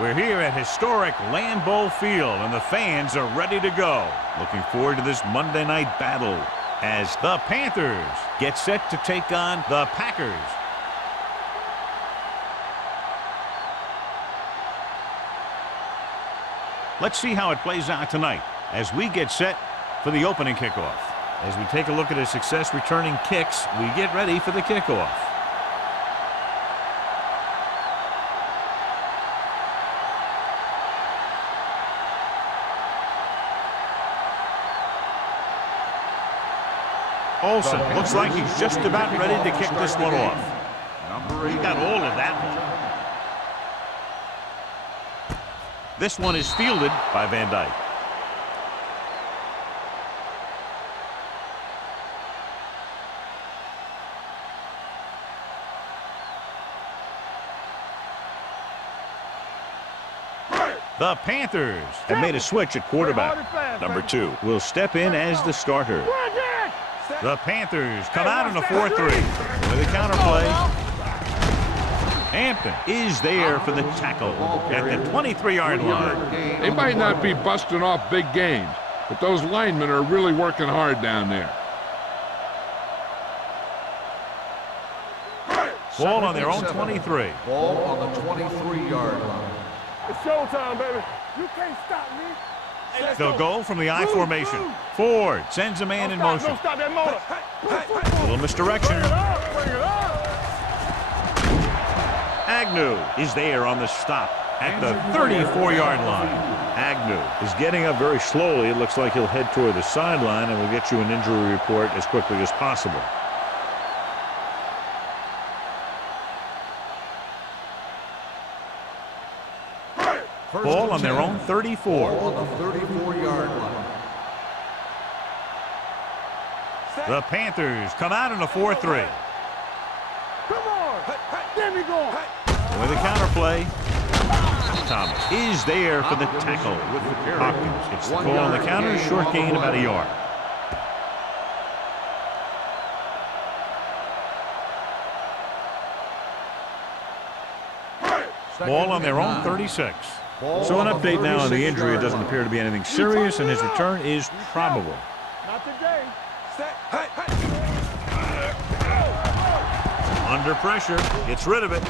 We're here at historic Lambeau Field, and the fans are ready to go. Looking forward to this Monday night battle as the Panthers get set to take on the Packers. Let's see how it plays out tonight as we get set for the opening kickoff. As we take a look at his success returning kicks, we get ready for the kickoff. Olsen looks like he's just about ready to kick this one off. He got all of that one. This one is fielded by Van Dyke. The Panthers have made a switch at quarterback. Number 2 will step in as the starter. The Panthers come out in a 4-3 with a counterplay. Hampton is there for the tackle at the 23-yard line. They might not be busting off big games, but those linemen are really working hard down there. Ball on their own 23. Ball on the 23-yard line. It's showtime, baby. You can't stop me. They'll go from the I formation. Ford sends a man in motion. Don't stop that motor. A little misdirection. Agnew is there on the stop at the 34-yard line. Agnew is getting up very slowly. It looks like he'll head toward the sideline, and we'll get you an injury report as quickly as possible. Ball on their own 34. Ball on the 34-yard line. The Panthers come out in a 4-3. Come on. There we go. With a counterplay. Thomas is there for the tackle. Hopkins gets the call on the counter. Short gain about a yard. Ball on their own 36. So an update now on the injury. It doesn't appear to be anything serious, and his return is probable. Not today. Under pressure, gets rid of it.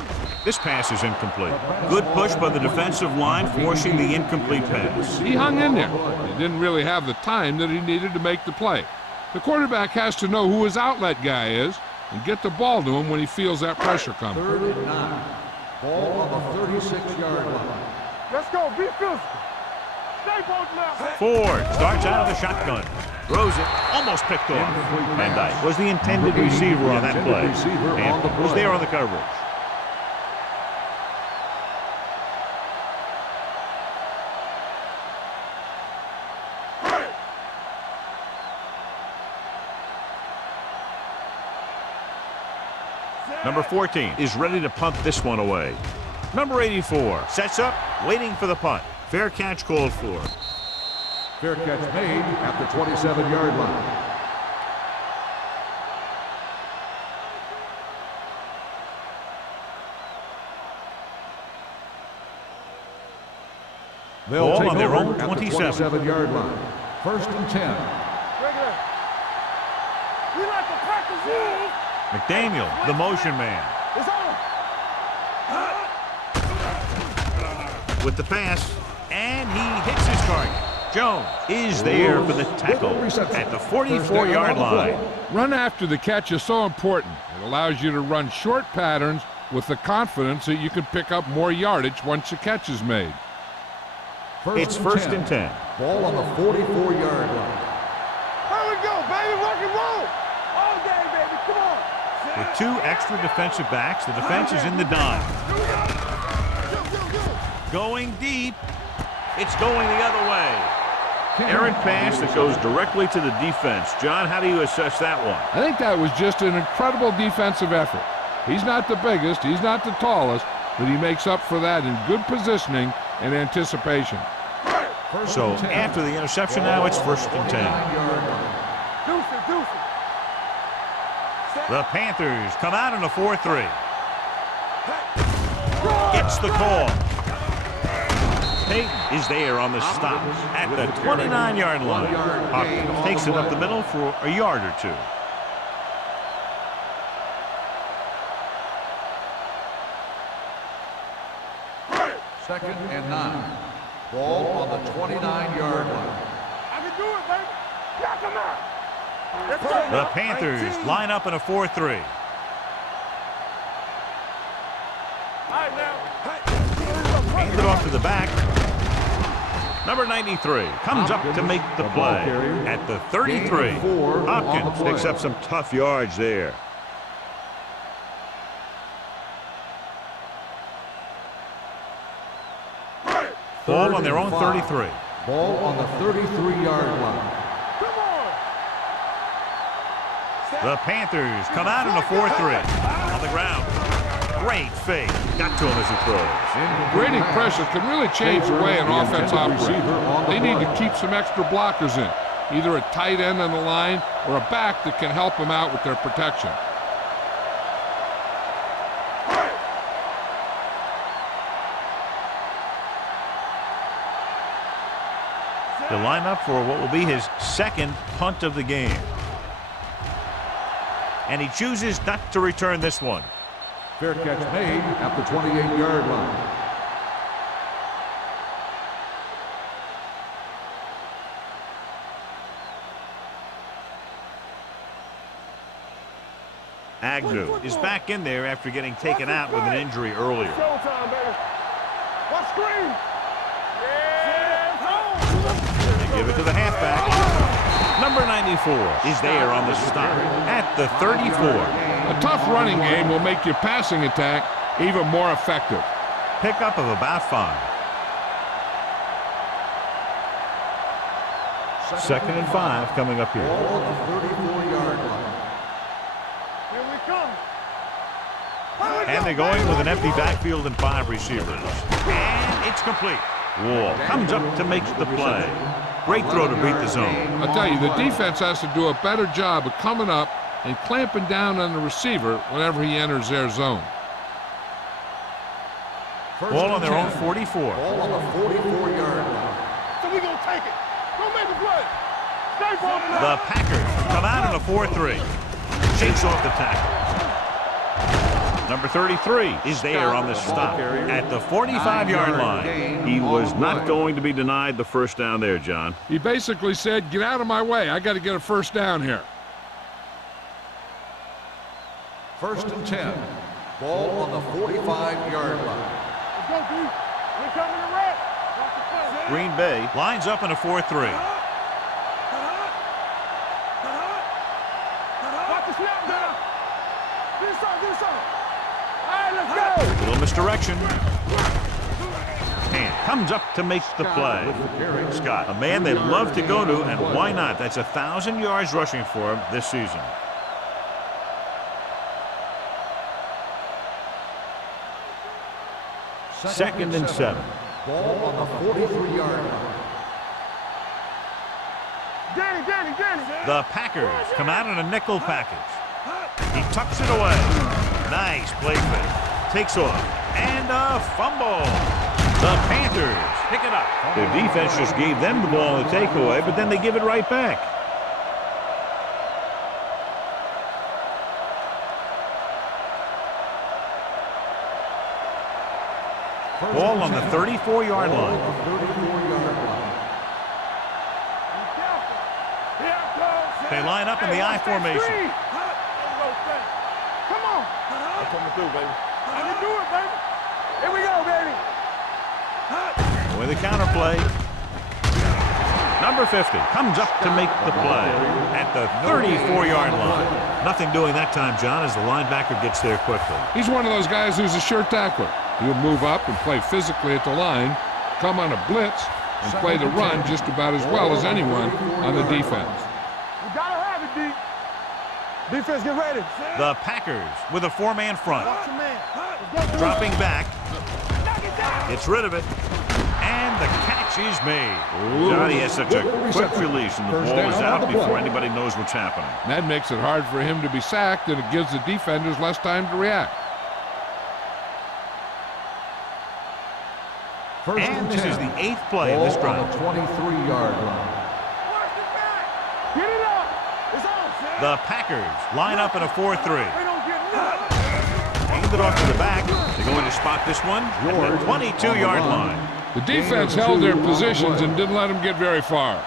This pass is incomplete. Good push by the defensive line, forcing the incomplete pass. He hung in there. He didn't really have the time that he needed to make the play. The quarterback has to know who his outlet guy is and get the ball to him when he feels that pressure coming. 3rd and 9. Ball on the 36-yard line. Let's go. Be physical. Stay both now. Ford starts out of the shotgun. Throws it. Almost picked off. Van Dyke was the intended receiver on that play. And was there on the coverage. Number 14 is ready to punt this one away. Number 84 sets up, waiting for the punt. Fair catch called for. Fair catch made at the 27-yard line. They'll Ball take on their over own at 27. the 27-yard line. 1st and 10. Regular. We like to practice you. McDaniel, the motion man. It's on. With the pass, and he hits his target. Jones is there for the tackle at the 44-yard line. Run after the catch is so important. It allows you to run short patterns with the confidence that you can pick up more yardage once the catch is made. It's 1st and 10. Ball on the 44-yard line. Here we go, baby. Rock and roll. All day, baby. Come on. With 2 extra defensive backs, the defense is in the dime. Going deep. It's going the other way. Errant pass that goes directly to the defense. John, how do you assess that one? I think that was just an incredible defensive effort. He's not the biggest, he's not the tallest, but he makes up for that in good positioning and anticipation. So after the interception now, it's 1st and 10. The Panthers come out in a 4-3. Gets the call. Peyton is there on the stop at the 29-yard line. Hawkins takes it up the middle for a yard or two. Second and 9. Ball on the 29-yard line. I can do it, baby. Knock him out. Let's go. The Panthers line up in a 4-3. All right, now. Hands it off to the back. Number 93 comes up to make the play at the 33. Hopkins picks up some tough yards there. Ball on their own 33. Ball on the 33-yard line. Come on. The Panthers come out in a 4-3. On the ground. Great fake. Got to him as he throws. Grading pressure can really change the way an offense operates. They need to keep some extra blockers in, either a tight end on the line or a back that can help them out with their protection. He'll line up for what will be his second punt of the game. And he chooses not to return this one. Fair catch made at the 28-yard line. Agnew is back in there after getting taken out with an injury earlier. Showtime, baby. What screen? They give it to the halfback. Number 94 is there on the stop at the 34. A tough running game will make your passing attack even more effective. Pickup of about 5. Second and 5 coming up here. Ball on the 34-yard line. Here we come. And they're going with an empty backfield and 5 receivers. And it's complete. Wall comes up to make the play. Great throw to beat the zone. I'll tell you, the defense has to do a better job of coming up and clamping down on the receiver whenever he enters their zone. Ball on their own 44. Ball on the 44-yard line. So we gonna take it. Go make the play. Stay focused. The Packers come out in a 4-3. Shakes off the tackle. Number 33 is there on the stop at the 45-yard line. He was not going to be denied the first down there, John. He basically said, get out of my way. I got to get a first down here. First and 10. Ball on the 45-yard line. Let's go, D. We're coming to red. Watch the play. Green Bay lines up in a 4-3. Watch the snap down. This side. All right, let's go. Little misdirection. And comes up to make the play. Scott, a man they love to go to, and why not? That's 1,000 yards rushing for him this season. Second and 7. Ball on the 43-yard line. Danny. The Packers come out in a nickel package. He tucks it away. Nice play fake. Takes off. And a fumble. The Panthers pick it up. Their defense just gave them the ball in the takeaway, but then they give it right back. Ball on the 34-yard line. They line up in the I formation. Come on. I'm coming through, baby. I can do it, baby. Here we go, baby. With a counter play. Number 50 comes up to make the play at the 34-yard line. Nothing doing that time, John, as the linebacker gets there quickly. He's one of those guys who's a sure tackler. He'll move up and play physically at the line, come on a blitz, and play the run just about as well as anyone on the defense. We gotta have it, D. Defense, get ready. The Packers with a 4-man front. Watch your man. Let's go. Dropping back. Gets rid of it. And the catch is made. Johnny has such a quick release, and the ball is out before anybody knows what's happening. That makes it hard for him to be sacked, and it gives the defenders less time to react. And this is the 8th play of this Ball on drive. the 23-yard line. Get it up. It's on, Sam. The Packers line up in a 4-3. We don't get nothing. Hand it off to the back. They're going to spot this one at the 22-yard line. The defense held their positions and didn't let them get very far.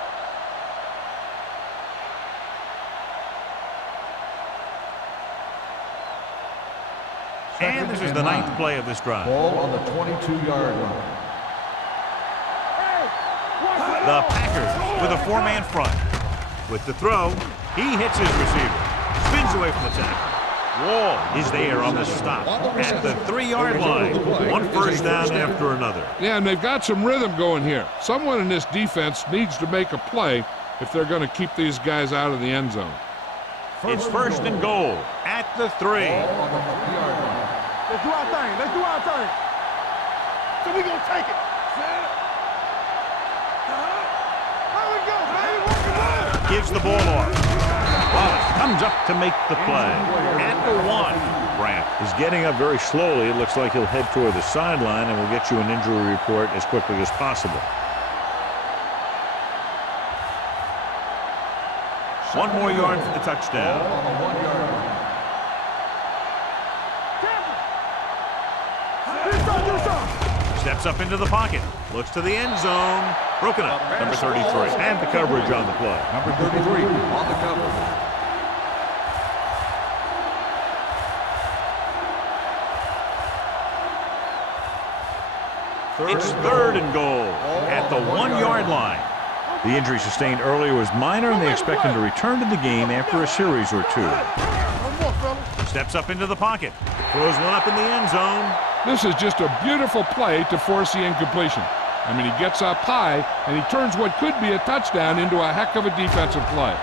And this is the 9th play of this drive. Ball on the 22-yard line. The Packers with a 4-man front. With the throw, he hits his receiver. Spins away from the tackle. Wall is there on the stop at the 3-yard line. One first down after another. Yeah, and they've got some rhythm going here. Someone in this defense needs to make a play if they're going to keep these guys out of the end zone. It's first and goal at the 3. Ball on the 3-yard line. Let's do our thing. Let's do our thing. So we gonna take it. There we go, baby. Work it. Gives the ball off. Wallace comes up to make the play at the 1. Brandt is getting up very slowly. It looks like he'll head toward the sideline, and we'll get you an injury report as quickly as possible. 1 more yard for the touchdown. Ball on the 1-yard line. Steps up into the pocket. Looks to the end zone. Broken up. Number 33. And the coverage on the play. Number 33 on the cover. It's third and goal at the 1-yard line. The injury sustained earlier was minor, and they expect him to return to the game after a series or 2. Steps up into the pocket. Throws one up in the end zone. This is just a beautiful play to force the incompletion. I mean, he gets up high, and he turns what could be a touchdown into a heck of a defensive play.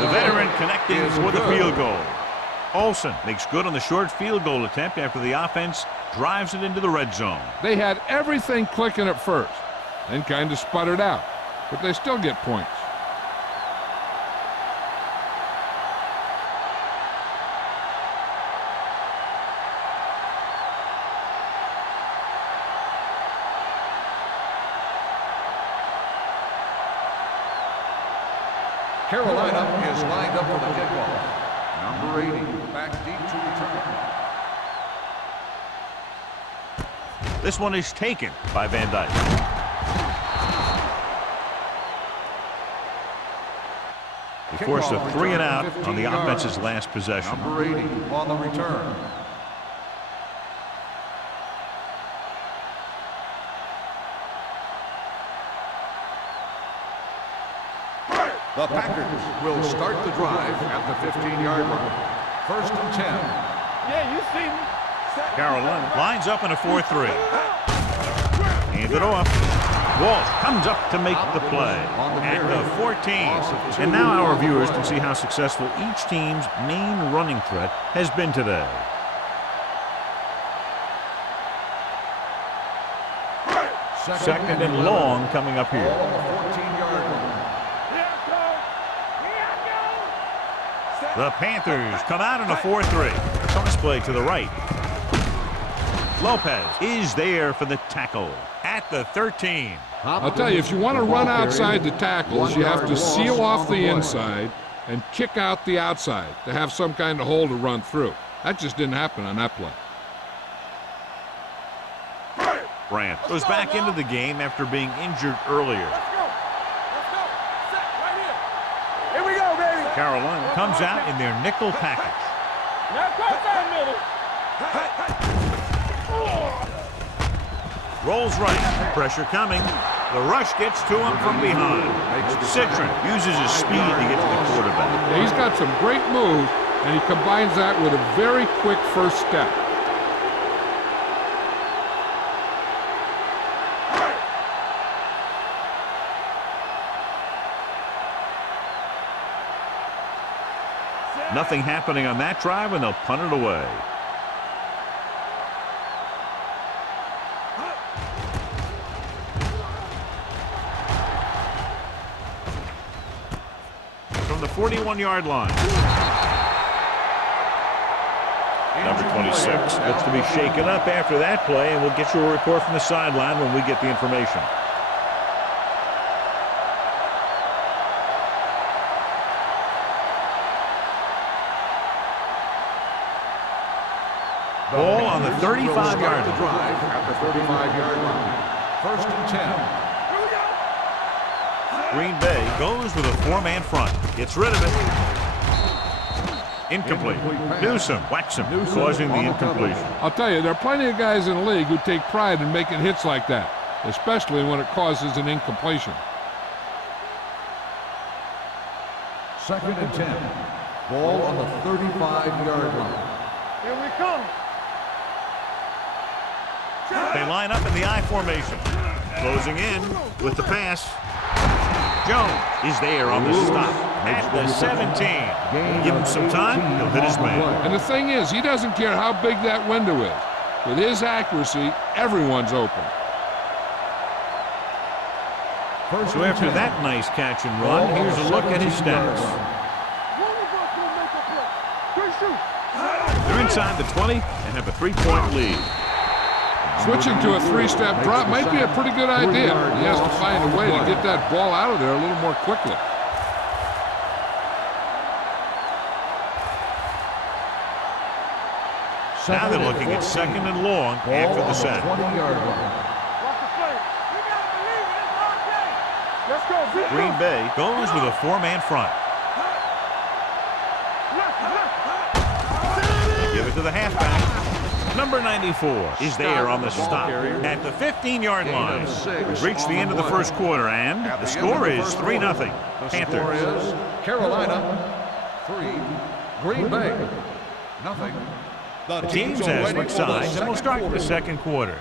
The veteran connecting with a field goal. Olsen makes good on the short field goal attempt after the offense drives it into the red zone. They had everything clicking at first, then kind of sputtered out, but they still get points. Carolina is lined up for the kickoff. Number 80, back deep to return. This one is taken by Van Dyke. He forced a 3 and out on the offense's last possession. Number 80 on the return. The Packers will start the drive at the 15-yard line. First and 10. Yeah, you see me. Carolina lines up in a 4-3. Hand it off. Walsh comes up to make the play at the 14. And now our viewers can see how successful each team's main running threat has been today. Second and long coming up here. Ball on the 14-yard line. The Panthers come out in a 4-3. Toss play to the right. Lopez is there for the tackle at the 13. I'll tell you, if you want to run outside the tackles, you have to seal off the inside and kick out the outside to have some kind of hole to run through. That just didn't happen on that play. Brandt goes back into the game after being injured earlier. Let's go. Set right here. Here we go, baby. Carolina comes out in their nickel package. Now go inside middle. Rolls right. Pressure coming. The rush gets to him from behind. Citron uses his speed to get to the quarterback. Yeah, he's got some great moves, and he combines that with a very quick first step. Nothing happening on that drive, and they'll punt it away. From the 41-yard line. Number 26 looks to be shaken up after that play, and we'll get you a report from the sideline when we get the information. Ball on the 35-yard line. Drive at the 35-yard line. 1st and 10. Green Bay goes with a 4-man front. Gets rid of it. Incomplete. Newsome whacks him, causing the incompletion. I'll tell you, there are plenty of guys in the league who take pride in making hits like that, especially when it causes an incompletion. 2nd and 10. Ball on the 35-yard line. Here we come. They line up in the I formation. Closing in with the pass. Jones is there on the stop at the 17. Give him some time, he'll hit his man. And the thing is, he doesn't care how big that window is. With his accuracy, everyone's open. So after that nice catch and run, here's a look at his stats. They're inside the 20 and have a 3-point lead. Switching to a 3-step drop might be a pretty good idea. He has to find a way to get that ball out of there a little more quickly. Now they're looking at 2nd and long after the sack. Green Bay goes with a 4-man front. They give it to the halfback. Number 94 is there on the stop at the 15-yard line. We've reached the end of the first quarter, and the score is 3-0. Panthers. Carolina 3, Green Bay nothing. The teams have switched sides, and we'll start the second quarter.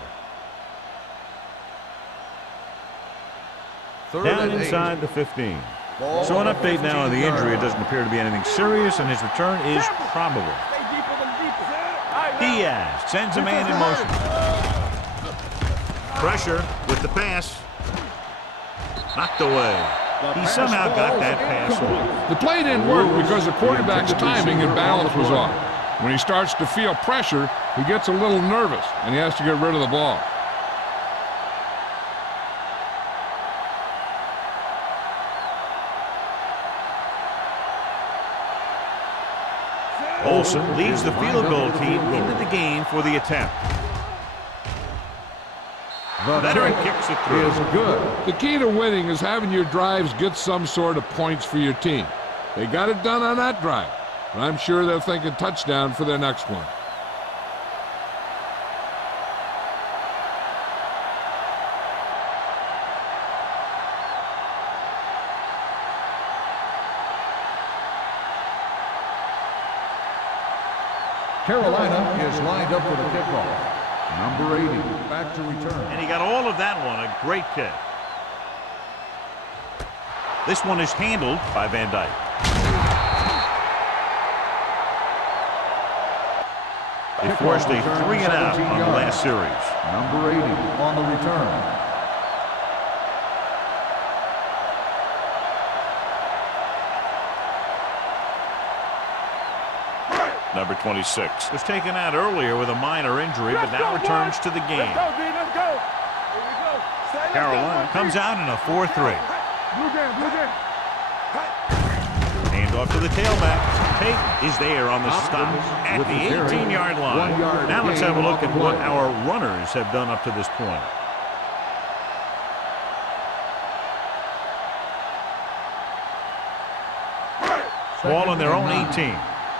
Down inside the 15. So an update now on the injury. It doesn't appear to be anything serious, and his return is probable. Diaz sends a man in motion. Pressure with the pass. Knocked away. He somehow got that pass off. The play didn't work because the quarterback's timing and balance was off. When he starts to feel pressure, he gets a little nervous, and he has to get rid of the ball. Olsen leads the field goal team into the game for the attempt. The veteran kicks it through. Is good. The key to winning is having your drives get some sort of points for your team. They got it done on that drive, but I'm sure they're thinking touchdown for their next one. Carolina is lined up for the kickoff. Number 80, back to return. And he got all of that one, a great kick. This one is handled by Van Dyke. They forced a 3-and-out on the last series. Number 80 on the return. Number 26 was taken out earlier with a minor injury, but now returns to the game. Let's go, D. Let's go. Here we go. Carolina comes out in a 4-3. Blue game, blue game. Hand off to the tailback. Tate is there on the stop at the 18-yard line. Now let's have a look at what our runners have done up to this point. Ball on their own 18.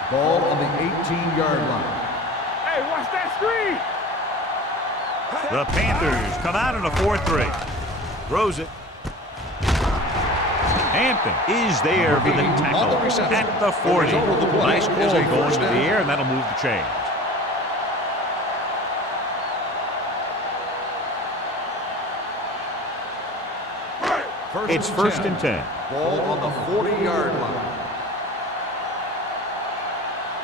Ball on the 18-yard line. Hey, watch that screen. The Panthers come out in a 4-3. Throws it. Hampton is there for the tackle at the 40. Nice ball going to the air, and that'll move the chains. It's 1st and 10. Ball on the 40-yard line.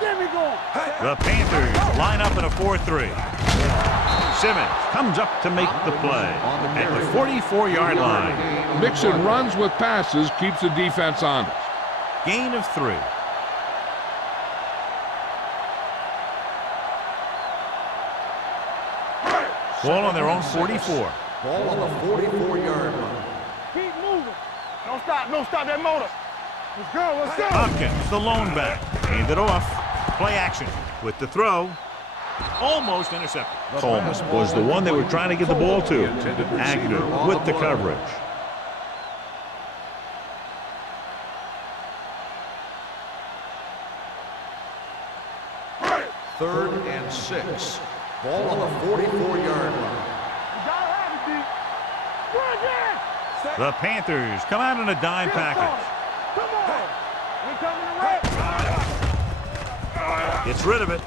Get me going. The Panthers line up in a 4-3. Simmons comes up to make the play at the 44-yard line. Mixing runs with passes keeps the defense honest. Gain of 3. Ball on their own 44. Ball on the 44-yard line. Keep moving. Don't stop that motor. Let's go, let's go. Hopkins, the lone back, hand it off. Play action with the throw. Almost intercepted. Coleman was the one they were trying to get the ball to. Agnew with the coverage. Third and 6. Ball on the 44-yard line. The Panthers come out in a dime package. Come on. We coming to right. Gets rid of it.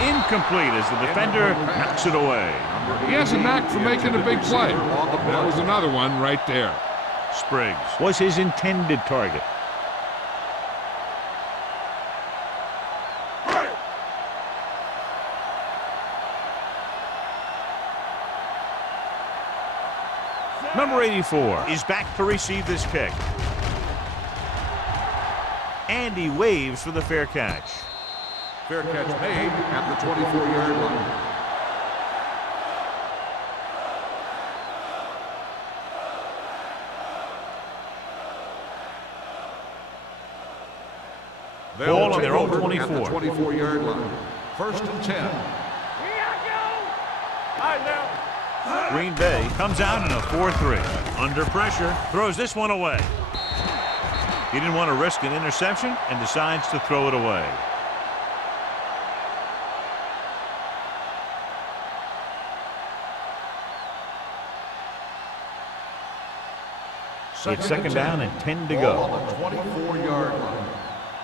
Incomplete as the defender knocks it away. He has a knack for making a big play. That was another one right there. Spriggs was his intended target. Number 84 is back to receive this kick. And he waves for the fair catch. Fair catch made at the 24-yard line. Ball on their own 24. At the 24-yard line. First and 10. All right, now. Green Bay comes out in a 4-3. Under pressure, throws this one away. He didn't want to risk an interception and decides to throw it away. It's second down and 10 to go. Ball on the 24-yard line.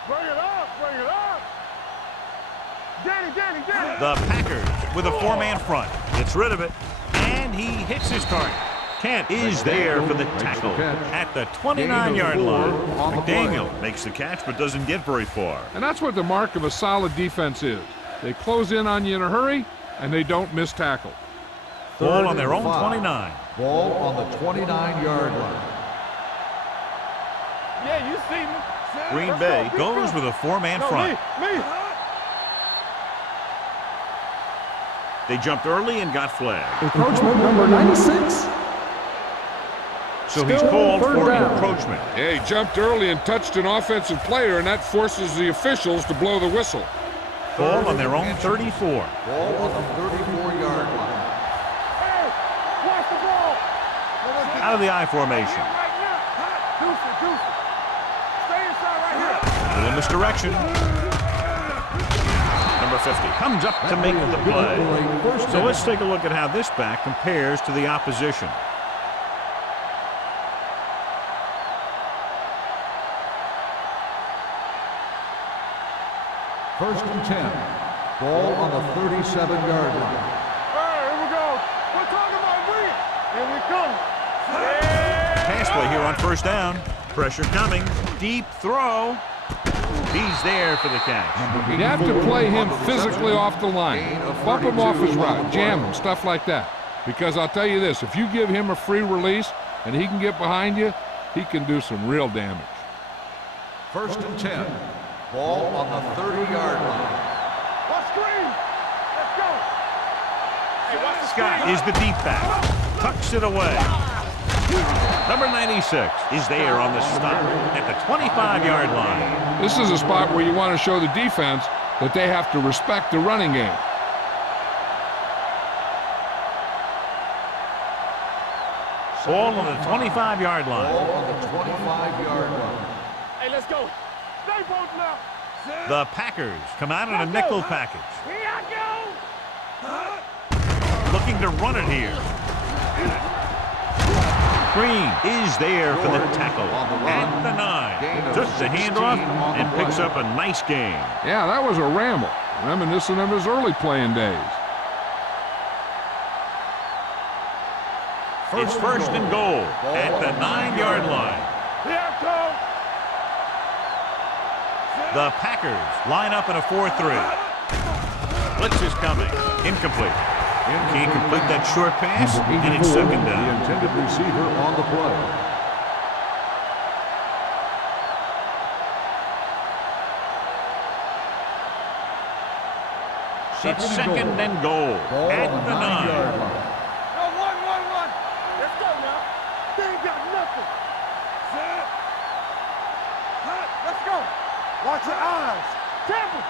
Bring it up, bring it up. Get it. The Packers with a 4-man front. Gets rid of it, and he hits his target. Kent is there for the tackle at the 29-yard line. McDaniel makes the catch but doesn't get very far. And that's what the mark of a solid defense is. They close in on you in a hurry, and they don't miss tackle. Ball on their own 29. Ball on the 29-yard line. Yeah, you see me. Green Let's Bay go. goes with a 4-man front. Me. They jumped early and got flagged. Encroachment number 96. So he's Still called third for down. encroachment. Yeah, he jumped early and touched an offensive player, and that forces the officials to blow the whistle. Ball on their own 34. Ball on the 34-yard line. Hey, watch the ball. Out of the I formation. Right now. Deuce it. Stay inside right here. Little misdirection. Number 50 comes up to make the play. So let's take a look at how this back compares to the opposition. First and 10. Ball on the 37-yard line. All right, here we go. We're talking about win. Here we come. Pass play here on first down. Pressure coming. Deep throw. He's there for the catch. You have to play him physically off the line. Bump him off his route, jam him, stuff like that. Because I'll tell you this, if you give him a free release and he can get behind you, he can do some real damage. First and 10. Ball on the 30-yard line. Watch screen. Let's go. Hey, watch the Scott screen. is the deep back. Tucks it away. Number 96 is there on the stop at the 25-yard line. This is a spot where you want to show the defense that they have to respect the running game. Ball on the 25-yard line. Ball on the 25-yard line. Hey, let's go. Stay both now. The Packers come out in a nickel package. Here I go. Looking to run it here. Green is there for the tackle at the 9. Took the handoff and picks up a nice gain. Yeah, that was a ramble, reminiscent of his early playing days. It's first and goal at the 9-yard line. Here I come. The Packers line up in a 4-3. Blitz is coming. Incomplete. Can't complete that short pass, and it's second down. The intended receiver on the play. It's second and goal at the 9. One. Let's go now. They ain't got nothing. Let's go. Watch your eyes. Tampa.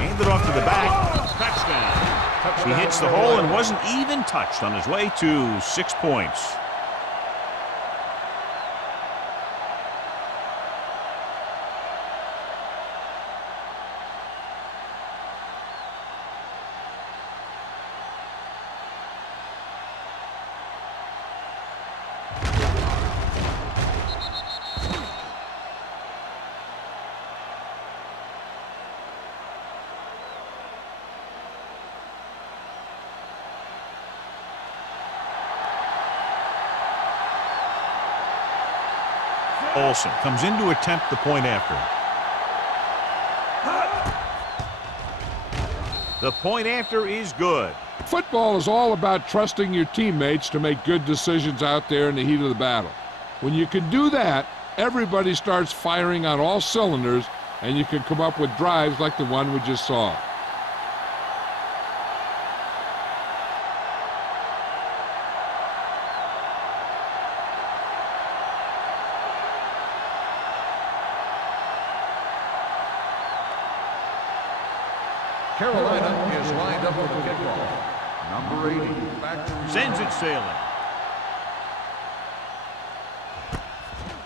Hand it off to the back. Touchdown. He hits the hole and wasn't even touched on his way to 6 points. Olsen comes in to attempt the point after. The point after is good. Football is all about trusting your teammates to make good decisions out there in the heat of the battle. When you can do that, everybody starts firing on all cylinders, and you can come up with drives like the one we just saw. Carolina is lined up with the kickoff. Number 80. Back to Sends it sailing.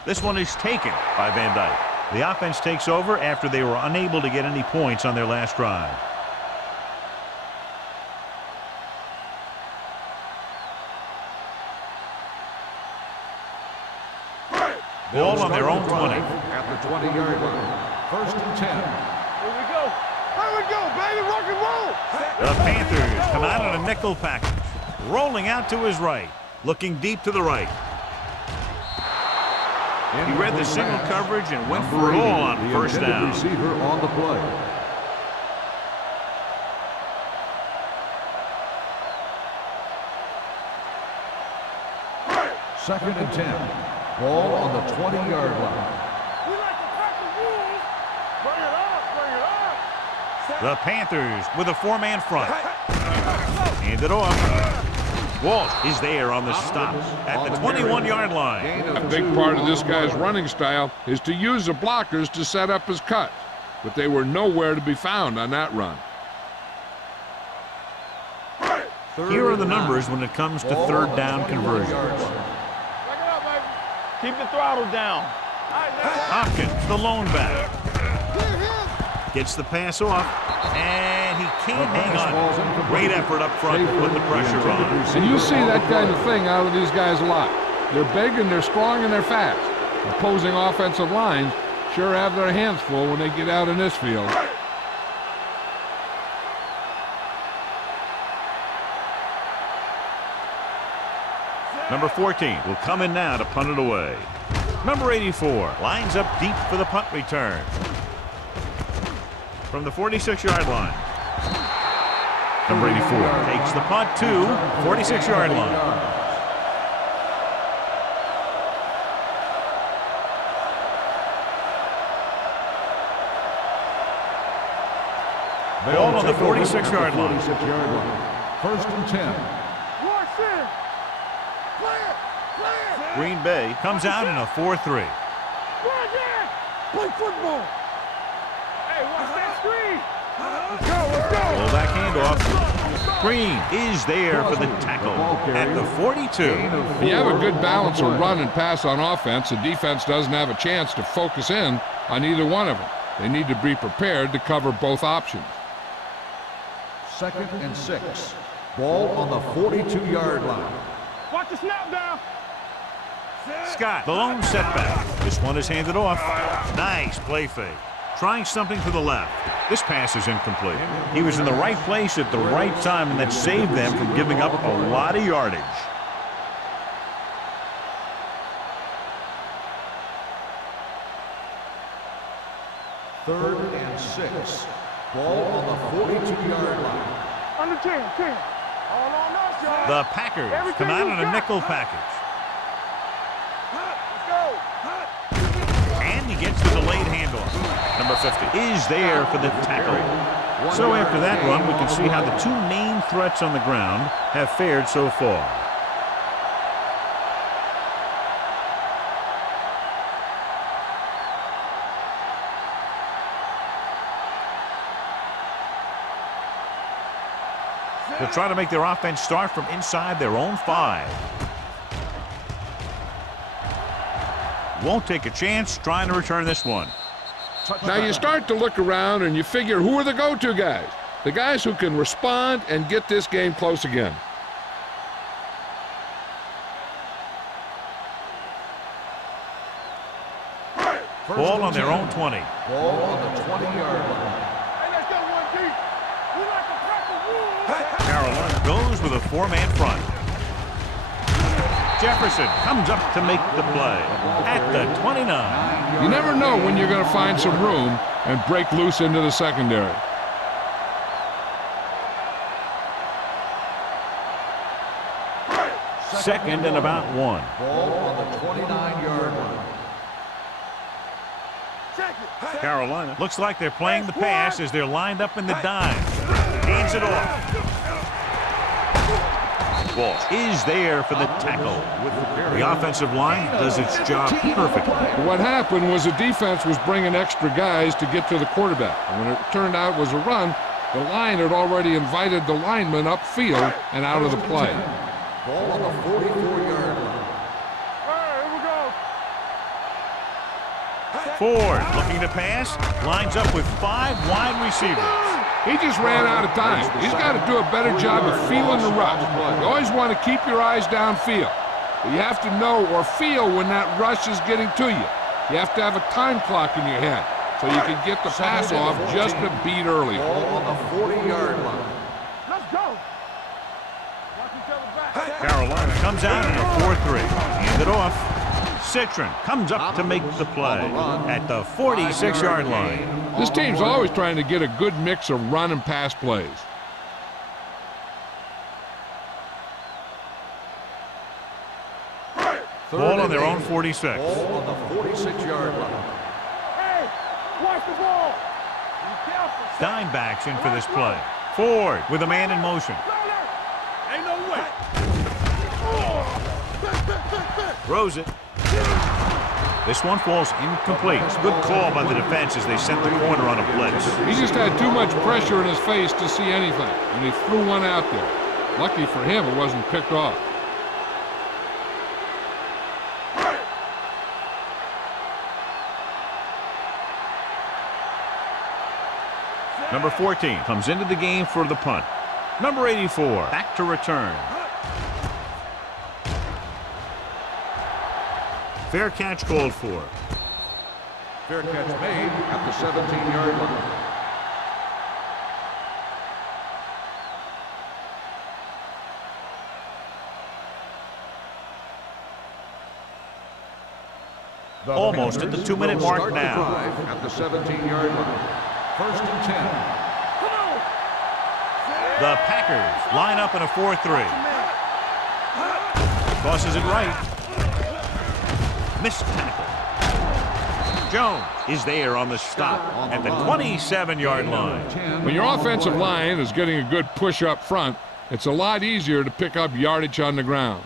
This one is taken by Van Dyke. The offense takes over after they were unable to get any points on their last drive. Ball on their own 20. At the 20-yard line. First and 10. Here we go. Here we go, baby. Rock and roll. The Panthers come out on a nickel package. Rolling out to his right. Looking deep to the right. He read the single coverage and went for it all on first down. Receiver on the play. Second and 10. Ball on the 20-yard line. We like to crack the rules. Bring it up. The Panthers with a four-man front. Hand it off. Walsh is there on the stop at the 21-yard line. A big part of this guy's running style is to use the blockers to set up his cut, but they were nowhere to be found on that run. Here are the numbers when it comes to third down conversions. Keep the throttle down. Hopkins, the lone back. Gets the pass off, and he can't hang on. Great effort up front to put the pressure on. And you see that kind of thing out of these guys a lot. They're big and they're strong and they're fast. Opposing offensive lines sure have their hands full when they get out in this field. Number 14 will come in now to punt it away. Number 84 lines up deep for the punt return. From the 46-yard line. Number 84 takes the punt to 46-yard line. Ball on the 46-yard line. First and 10. Green Bay comes out in a 4-3. Play football. Hey, watch that screen. Let's go. Pull back handoff. Green is there for the tackle at the 42. When you have a good balance of run and pass on offense, the defense doesn't have a chance to focus in on either one of them. They need to be prepared to cover both options. Second and 6. Ball on the 42-yard line. Watch the snap down. Scott, the lone setback. This one is handed off. Nice play fake. Trying something to the left. This pass is incomplete. He was in the right place at the right time, and that saved them from giving up a lot of yardage. 3rd and 6. Ball on the 42-yard line. Under 10. All on us, y'all. The Packers come out in a nickel package. Let's go. And he gets the delayed handoff. Number 50 is there for the tackle. So after that run, we can see how the two main threats on the ground have fared so far. They'll try to make their offense start from inside their own 5. Won't take a chance trying to return this one. Now you start to look around and you figure, who are the go-to guys? The guys who can respond and get this game close again. Ball on their own 20. Ball on the 20-yard line. Hey, let's go one deep. We like to crack the wood. Carolina goes with a 4-man front. Jefferson comes up to make the play at the 29. You never know when you're going to find some room and break loose into the secondary. Second and about 1. Ball on the 29-yard line. Check it. Carolina looks like they're playing the pass as they're lined up in the dime. Hands it off. Ball is there for the tackle. The offensive line does its job perfectly. What happened was the defense was bringing extra guys to get to the quarterback. And when it turned out it was a run, the line had already invited the lineman upfield and out of the play. Ball on the 44-yard line. All right, here we go. Ford looking to pass, lines up with 5 wide receivers. He just ran out of time. He's got to do a better job of feeling the rush. You always want to keep your eyes downfield. But you have to know or feel when that rush is getting to you. You have to have a time clock in your head so you can get the pass off just a beat earlier. Ball on the 40-yard line. Let's go. Watch each other back. Carolina comes out in a 4-3. Hand it off. Citron comes up to make the play at the 46-yard line. This team's always trying to get a good mix of run and pass plays. Ball on their own 46. Ball on the 46-yard line. Hey, watch the ball. Be careful. Dime backs in for this play. Ford with a man in motion. Ain't no way. Throws it. This one falls incomplete. Good call by the defense as they sent the corner on a blitz. He just had too much pressure in his face to see anything, and he threw one out there. Lucky for him, it wasn't picked off. Number 14 comes into the game for the punt. Number 84 back to return. Fair catch called for. Fair catch made at the 17-yard line. Almost at the 2-minute mark now. At the 17-yard line. 1st and 10. The Packers line up in a 4-3. Tosses it right. Missed tackle. Jones is there on the stop at the 27-yard line. When your offensive line is getting a good push up front, it's a lot easier to pick up yardage on the ground.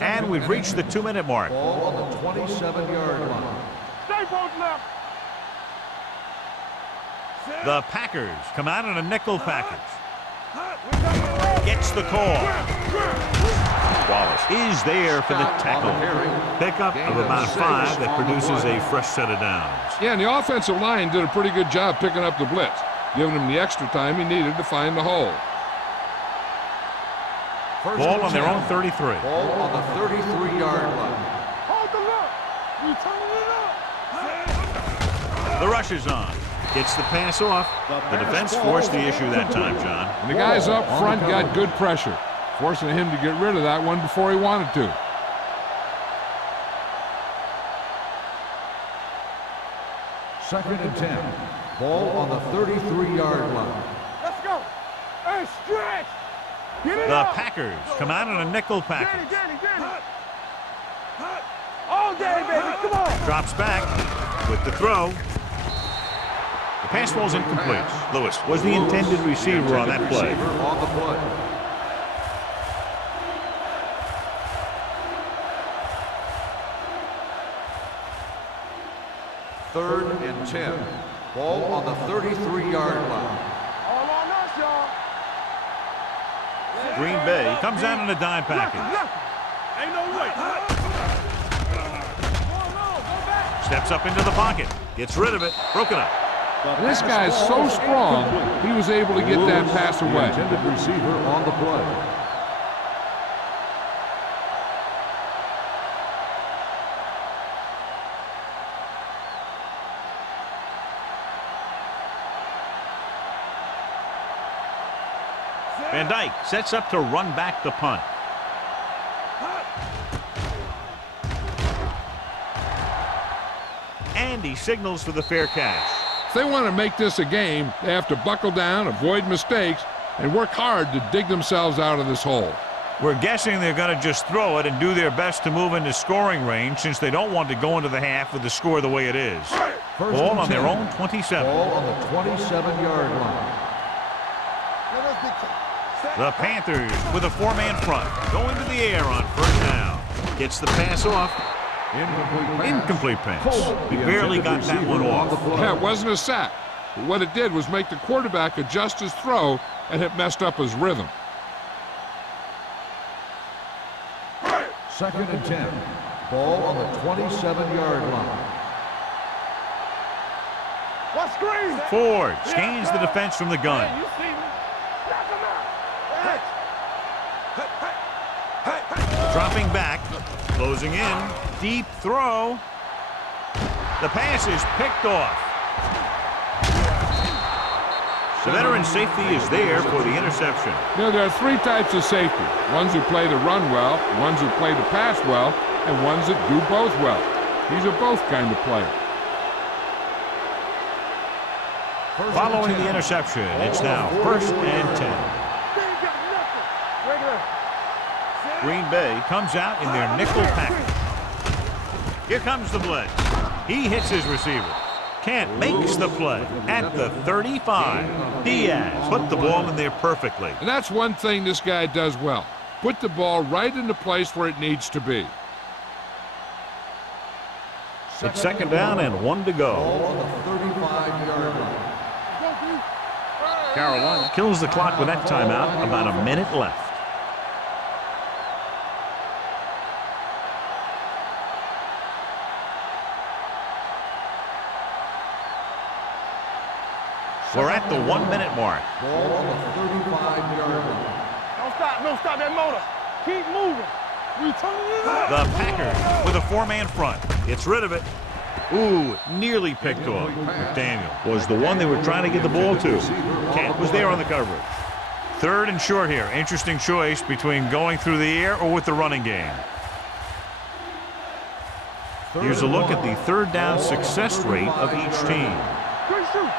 And we've reached the 2-minute mark. Ball on the 27-yard line. Stay both left. The Packers come out in a nickel package. Gets the call. Wallace is there for the tackle. Pickup of about 5 that produces a fresh set of downs. Yeah, and the offensive line did a pretty good job picking up the blitz, giving him the extra time he needed to find the hole. Ball on their own 33. Ball on the 33-yard line. Hold the look. We turning it up. The rush is on. Gets the pass off. The defense forced the issue that time, John. And the guys up front got good pressure, forcing him to get rid of that one before he wanted to. Second and 10. Ball on the 33-yard line. Let's go. Hey, stretch. Get it The up. Packers come out in a nickel package. Danny. All day, baby. Come on. Drops back with the throw. The pass ball's incomplete. Lewis was the intended receiver on that play. On the play. Third and 10. Ball on the 33-yard line. All on us, y'all. Green Bay comes out in a dime package. Ain't no way. Steps up into the pocket. Gets rid of it. Broken up. And this guy's so strong, he was able to get that pass The away. intended receiver on the play. Van Dyke sets up to run back the punt. And he signals for the fair catch. If they want to make this a game, they have to buckle down, avoid mistakes, and work hard to dig themselves out of this hole. We're guessing they're going to just throw it and do their best to move into scoring range since they don't want to go into the half with the score the way it is. Ball on their own 27. Ball on the 27-yard line. The Panthers with a four-man front going to the air on first down. Gets the pass off. Incomplete pass. He barely got that one off. Yeah, it wasn't a sack. But what it did was make the quarterback adjust his throw, and it messed up his rhythm. Second and 10. Ball on the 27-yard line. What screen? Ford scans the defense from the gun. You see me? Knock him out. Dropping back. Closing in. Deep throw. The pass is picked off. The veteran safety is there for the interception. You know, there are three types of safety. Ones who play to run well, ones who play to pass well, and ones that do both well. He's a both kind of player. Following the interception, it's now first and 10. Green Bay comes out in their nickel package. Here comes the blitz. He hits his receiver. Kent makes the play at the 35. Diaz put the ball in there perfectly. And that's one thing this guy does well. Put the ball right in the place where it needs to be. It's second down and 1 to go. Ball on the 35-yard line. Carolina kills the clock with that timeout. About a minute left. We're at the 1 minute mark. Ball on the 35-yard line. Don't stop that motor. Keep moving. We turning it up. The Packers with a four-man front. Gets rid of it. Ooh, nearly picked off. McDaniel was the one they were trying to get the ball to. Kent was there on the coverage. Third and short here. Interesting choice between going through the air or with the running game. Here's a look at the third down success rate of each team. Good shoot.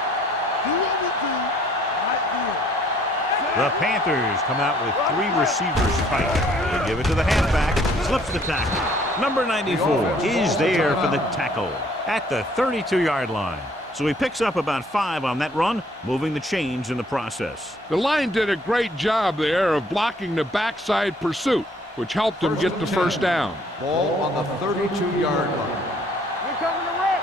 The Panthers come out with three receivers tight. They give it to the halfback. Slips the tackle. Number 94 is there for the tackle at the 32-yard line. So he picks up about 5 on that run, moving the chains in the process. The line did a great job there of blocking the backside pursuit, which helped him get the first down. Ball on the 32-yard line. We're coming to wreck.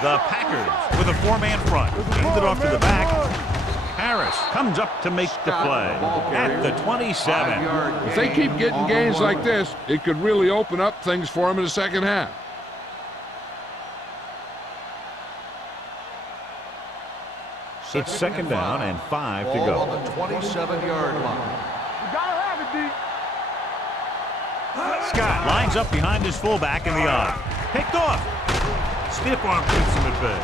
The Packers with a four-man front. Hand it off to the back. Harris comes up to make the play at the 27. If they keep getting gains like this, it could really open up things for them in the second half. It's second down and 5 to Ball go. on the 27-yard line. You gotta have it, D. Scott lines up behind his fullback in the eye. Picked off. Stiff arm keeps him at bay.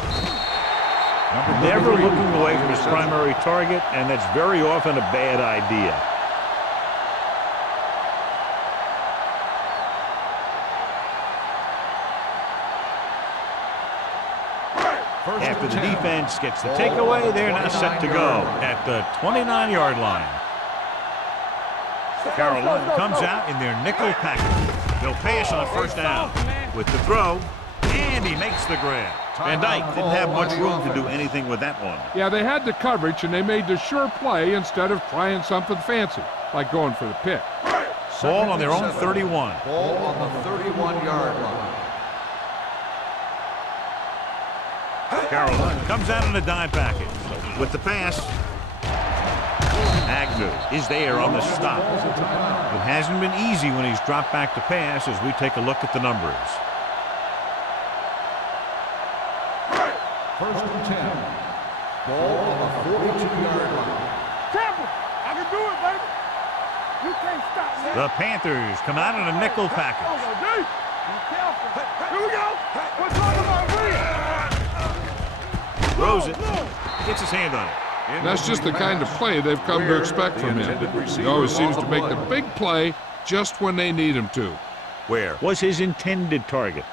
Never looking away from his primary target, and that's very often a bad idea. After the defense gets the takeaway, they're now set to go at the 29-yard line. Carolina comes out in their nickel package. They'll pass on first down with the throw, and he makes the grab. Van Dyke didn't have much room to do anything with that one. Yeah, they had the coverage, and they made the sure play instead of trying something fancy, like going for the pick. Ball on their own 31. Ball on the 31-yard line. Carolina comes out in a dime package with the pass. Agnew is there on the stop. It hasn't been easy when he's dropped back to pass as we take a look at the numbers. First and 10. Ball on the 42-yard line. Temple, I can do it, baby. You can't stop me. The Panthers come out in a nickel package. Be careful. Here we go. We're talking about me. Throws it. Gets his hand on it. That's just the kind of play they've come to expect from him. He always seems to make the big play just when they need him to. Where was his intended target?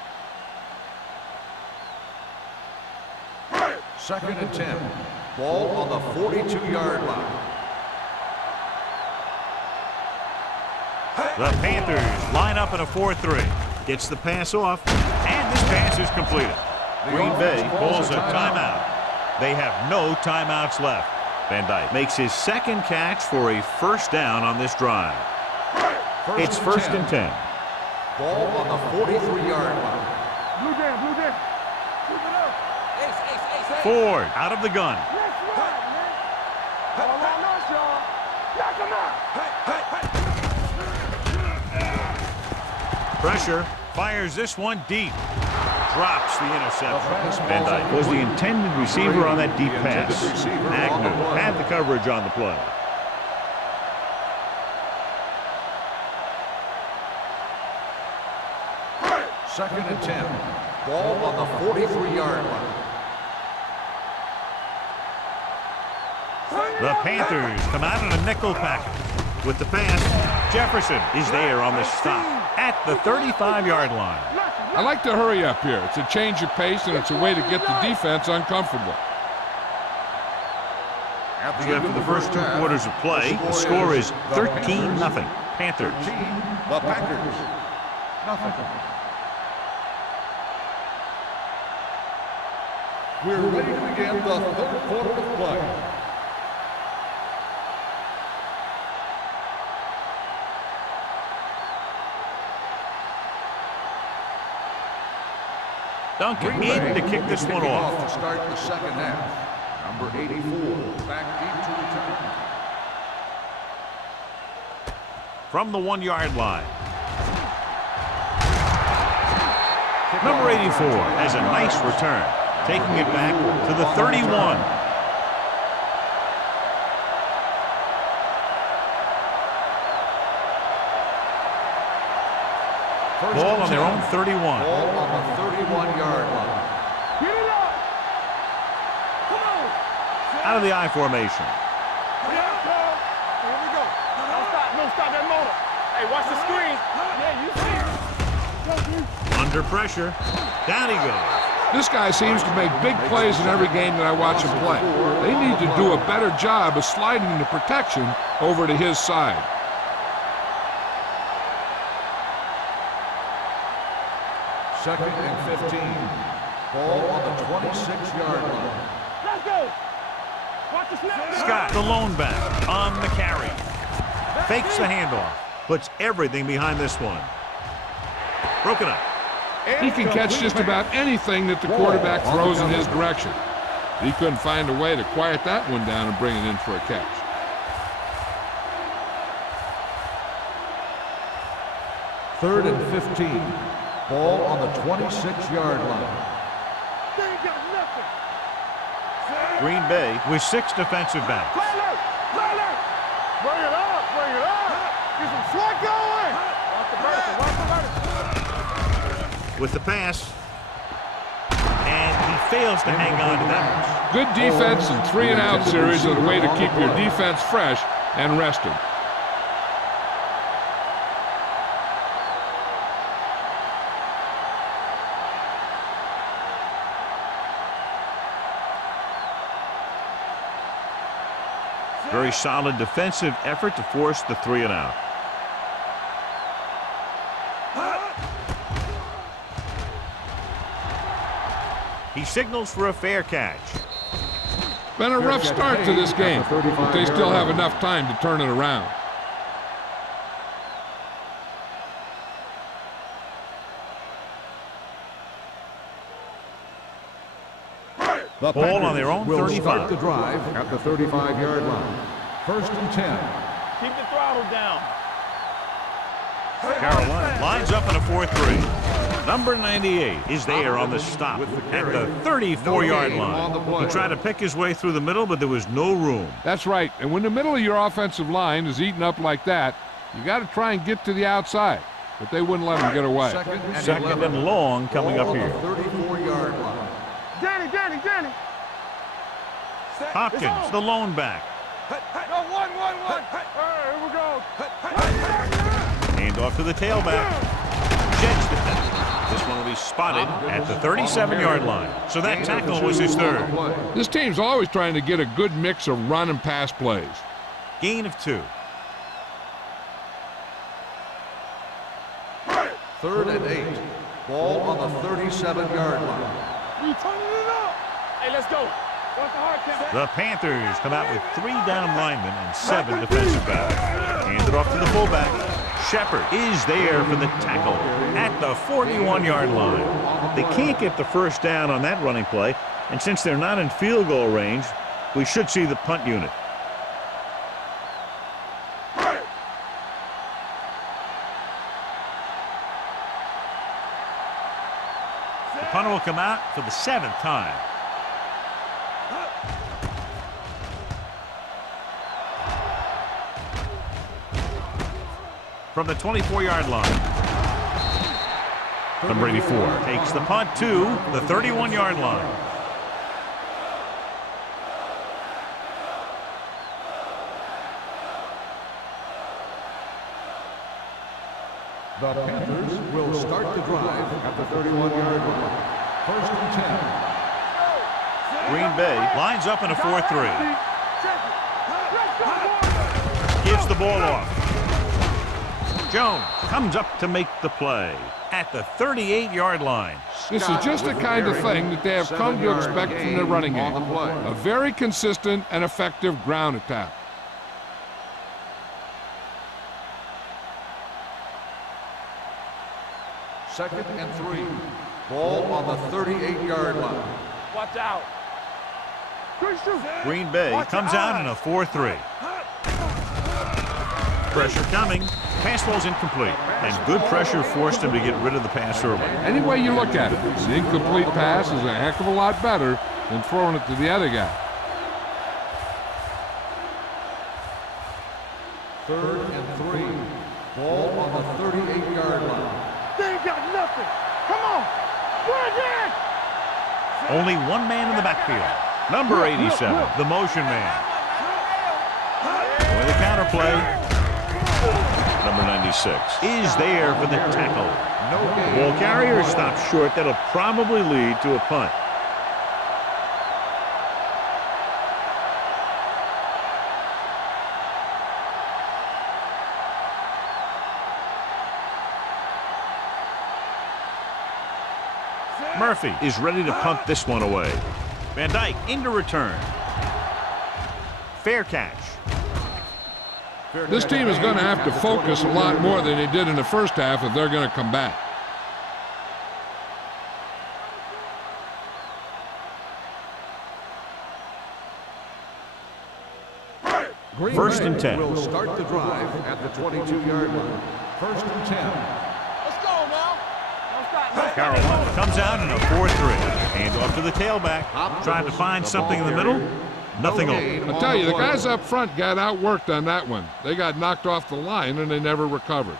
Second and 10. Ball on the 42-yard line. The Panthers line up in a 4-3. Gets the pass off, and this pass is completed. Green Bay calls a timeout. They have no timeouts left. Van Dyke makes his second catch for a first down on this drive. It's first and 10. Ball on the 43-yard line. Blue jam, blue jam. Keep it up. Ford out of the gun. Let's ride, man. All on us, y'all. Knock him out. Pressure. Fires this one deep. Drops the interception. Van Dyke was the intended receiver on that deep pass. Agnew had the coverage on the play. Second and 10. Ball on the 43-yard line. The Panthers come out in a nickel package. With the pass, Jefferson is there on the stop at the 35-yard line. I like to hurry up here. It's a change of pace, and it's a way to get the defense uncomfortable. After the first 2 quarters of play, the score is 13-0. Panthers. The Packers. Nothing. We're ready to begin the third quarter of play. Duncan in to kick this one off. To start the second half. Number 84 back into return. From the 1-yard line. Number 84 has a nice return, taking it back to the 31. Ball on their own 31. Ball on the 31-yard line. Get it up. Come on. Out of the I formation. Here we go. Don't stop that motor. Hey, watch the screen. Yeah, you see. Under pressure. Down he goes. This guy seems to make big plays in every game that I watch him play. They need to do a better job of sliding the protection over to his side. Second and 15. Ball on the 26-yard line. Let's go. Watch the snap. Scott, the lone back, on the carry. Fakes the handoff. Puts everything behind this one. Broken up. He can catch just about anything that the quarterback throws in his direction. He couldn't find a way to quiet that one down and bring it in for a catch. Third and 15. Ball on the 26-yard line. They ain't got nothing. Green Bay with 6 defensive backs. Bring it up. Get some sweat going. Watch the vertical. With the pass, fails to hang on to that. Good defense and 3-and-out series are the way to keep your defense fresh and rested. Very solid defensive effort to force the 3-and-out. He signals for a fair catch. Been a rough start to this game, but they still have enough time to turn it around. The Ball on their own will 35. start the drive at the 35-yard line. First and 10. Keep the throttle down. Carolina lines up in a 4-3. Number 98 is there on the stop at the 34-yard line. He tried to pick his way through the middle, but there was no room. That's right, and when the middle of your offensive line is eaten up like that, you got to try and get to the outside, but they wouldn't let him get away. Second and long coming up here. 34-yard line. Danny. Hopkins, the lone back. No, one. Here we go. Hand off to the tailback. Jets defender. This one will be spotted at the 37-yard line. So that tackle was his third. This team's always trying to get a good mix of run and pass plays. Gain of 2. Third and 8. Ball on the 37-yard line. We turning it up. Hey, let's go. What's the hard count? The Panthers come out with 3 down linemen and 7 defensive backs. Handed off to the fullback. Shepard is there for the tackle at the 41-yard line. They can't get the first down on that running play, and since they're not in field goal range, we should see the punt unit. The punter will come out for the 7th time. From the 24-yard line. Number 84 takes the punt to the 31-yard line. The Panthers will start the drive at the 31-yard line. First and 10. Green Bay lines up in a 4-3. Gives the ball off. Jones comes up to make the play at the 38-yard line. This is just the kind of thing that they have come to expect from their running game. A very consistent and effective ground attack. Second and 3. Ball on the 38-yard line. Watch out. Green Bay comes out in a 4-3. Pressure coming. Pass ball's incomplete. And good pressure forced him to get rid of the pass early. Any way you look at it, the incomplete pass is a heck of a lot better than throwing it to the other guy. Third and 3. Ball on the 38-yard line. They ain't got nothing. Come on. Bring it. Only one man in the backfield. Number 87, the motion man. With a counterplay. Number 96 is there for the tackle. The ball carrier stops short. That'll probably lead to a punt. Murphy is ready to punt this one away. Van Dyke into return. Fair catch. This team is going to have to focus a lot more than they did in the first half if they're going to come back. First and 10. Will start the drive at the 22-yard line. First and 10. Let's go now. Don't stop. Carolina comes out in a 4-3. Hand off to the tailback. Trying to find something in the middle. Nothing open. I tell you, the guys up front got outworked on that one. They got knocked off the line and they never recovered.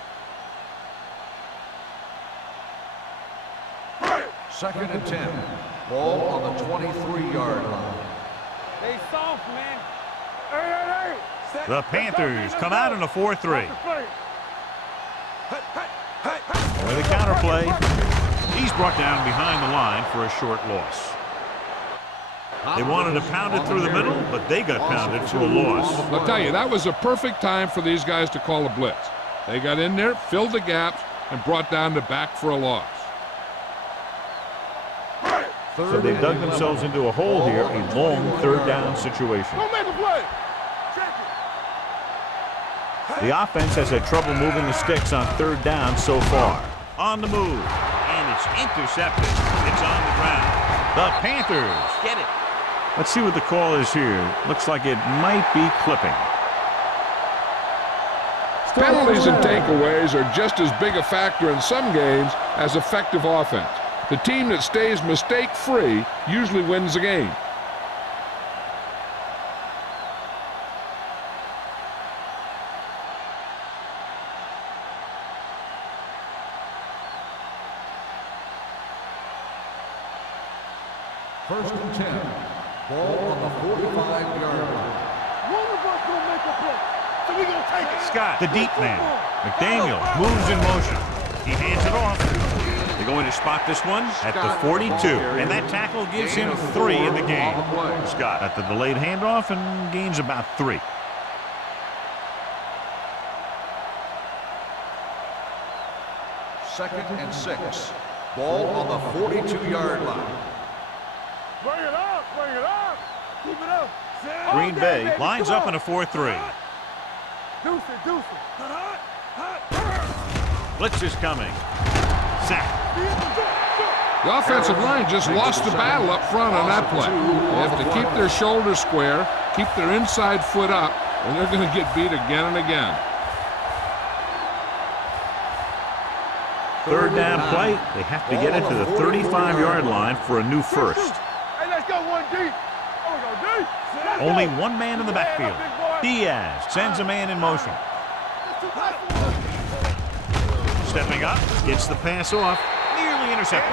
Second and 10. Ball on the 23-yard line. They soft, man. Hey. The Panthers come out in a 4-3. With a counterplay, he's brought down behind the line for a short loss. They wanted to pound it through the middle, but they got pounded for a loss. I'll tell you, that was a perfect time for these guys to call a blitz. They got in there, filled the gaps, and brought down the back for a loss. So they dug themselves into a hole here, a long third down situation. Don't make a play. The offense has had trouble moving the sticks on third down so far. On the move, and it's intercepted. It's on the ground. The Panthers get it. Let's see what the call is here. Looks like it might be clipping. Penalties and takeaways are just as big a factor in some games as effective offense. The team that stays mistake-free usually wins the game. First and 10. Ball on the 45-yard line. One of us gonna make a play, so we gonna take it. Scott, the deep man. McDaniel moves in motion. He hands it off. They're going to spot this one at the 42, and that tackle gives him 3 in the game. Scott at the delayed handoff and gains about 3. Second and 6. Ball on the 42-yard line. Bring it up. Keep it up. Green Bay lines up in a 4-3. Deuce it. Blitz is coming. Sack. The offensive line just lost the battle up front on that play. They have to keep their shoulders square, keep their inside foot up, or they're going to get beat again and again. Third down play. They have to get it to the 35-yard line for a new first. Hey, let's go one deep. Only one man in the backfield. Diaz sends a man in motion. Stepping up, gets the pass off, nearly intercepted.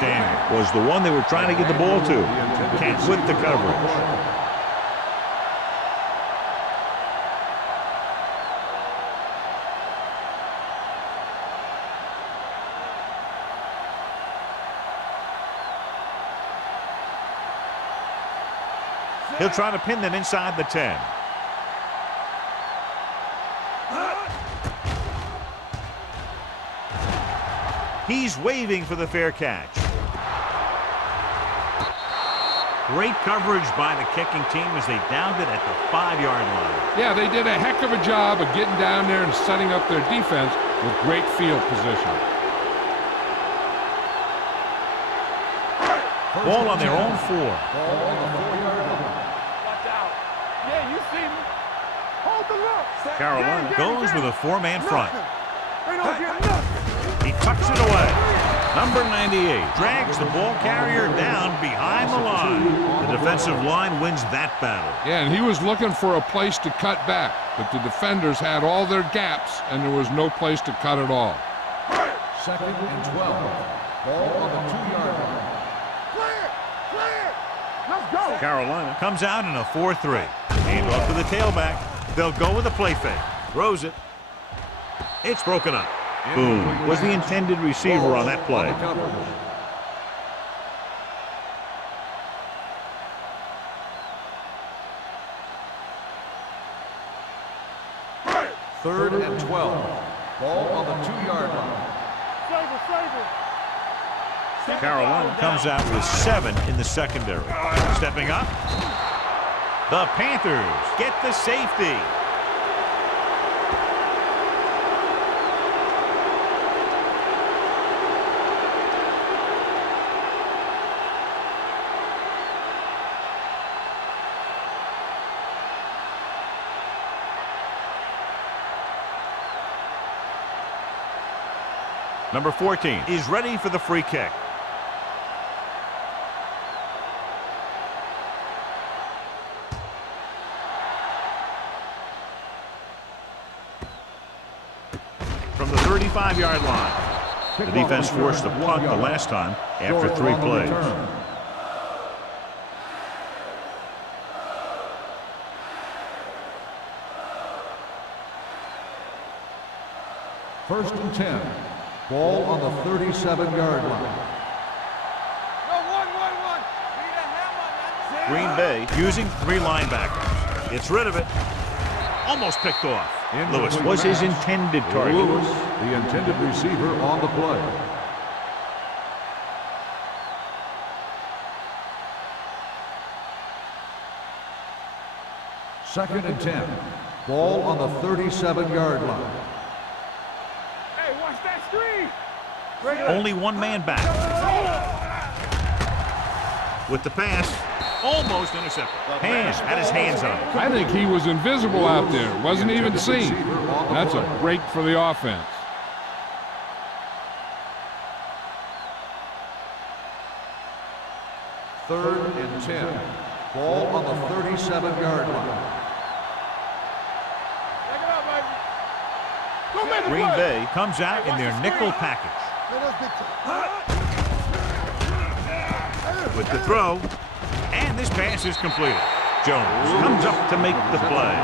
Daniel was the one they were trying to get the ball to. Can't with the coverage. He'll try to pin them inside the 10. He's waving for the fair catch. Great coverage by the kicking team as they downed it at the 5-yard line. Yeah, they did a heck of a job of getting down there and setting up their defense with great field position. Ball on their own 4. Watch out. Yeah, you see me. Hold the look. Carolina goes with a 4-man front. They don't get nothing. He tucks it away. Number 98 drags the ball carrier down behind the line. The defensive line wins that battle. Yeah, and he was looking for a place to cut back, but the defenders had all their gaps, and there was no place to cut at all. Second and 12. Ball on the 2-yard line. Clear. Let's go. Carolina comes out in a 4-3. Hand off to the tailback. They'll go with a play fake. Throws it. It's broken up. Boom was the intended receiver on that play. Third and 12. Ball on the 2-yard line. Carolina comes out with 7 in the secondary. Stepping up. The Panthers get the safety. Number 14 is ready for the free kick. From the 35-yard line. The defense forced the punt the last time after 3 plays. First and 10. Ball on the 37-yard line. Green Bay using 3 linebackers. Gets rid of it. Almost picked off. Lewis was his intended target. Lewis, the intended receiver on the play. Second and 10. Ball on the 37-yard line. Hey, watch that screen. Only one man back. With the pass, almost intercepted. Pass had his hands on it. I think he was invisible out there. Wasn't even seen. That's a break for the offense. Third and 10. Ball on the 37-yard line. Green Bay comes out in their nickel package. With the throw, and this pass is completed. Jones comes up to make the play.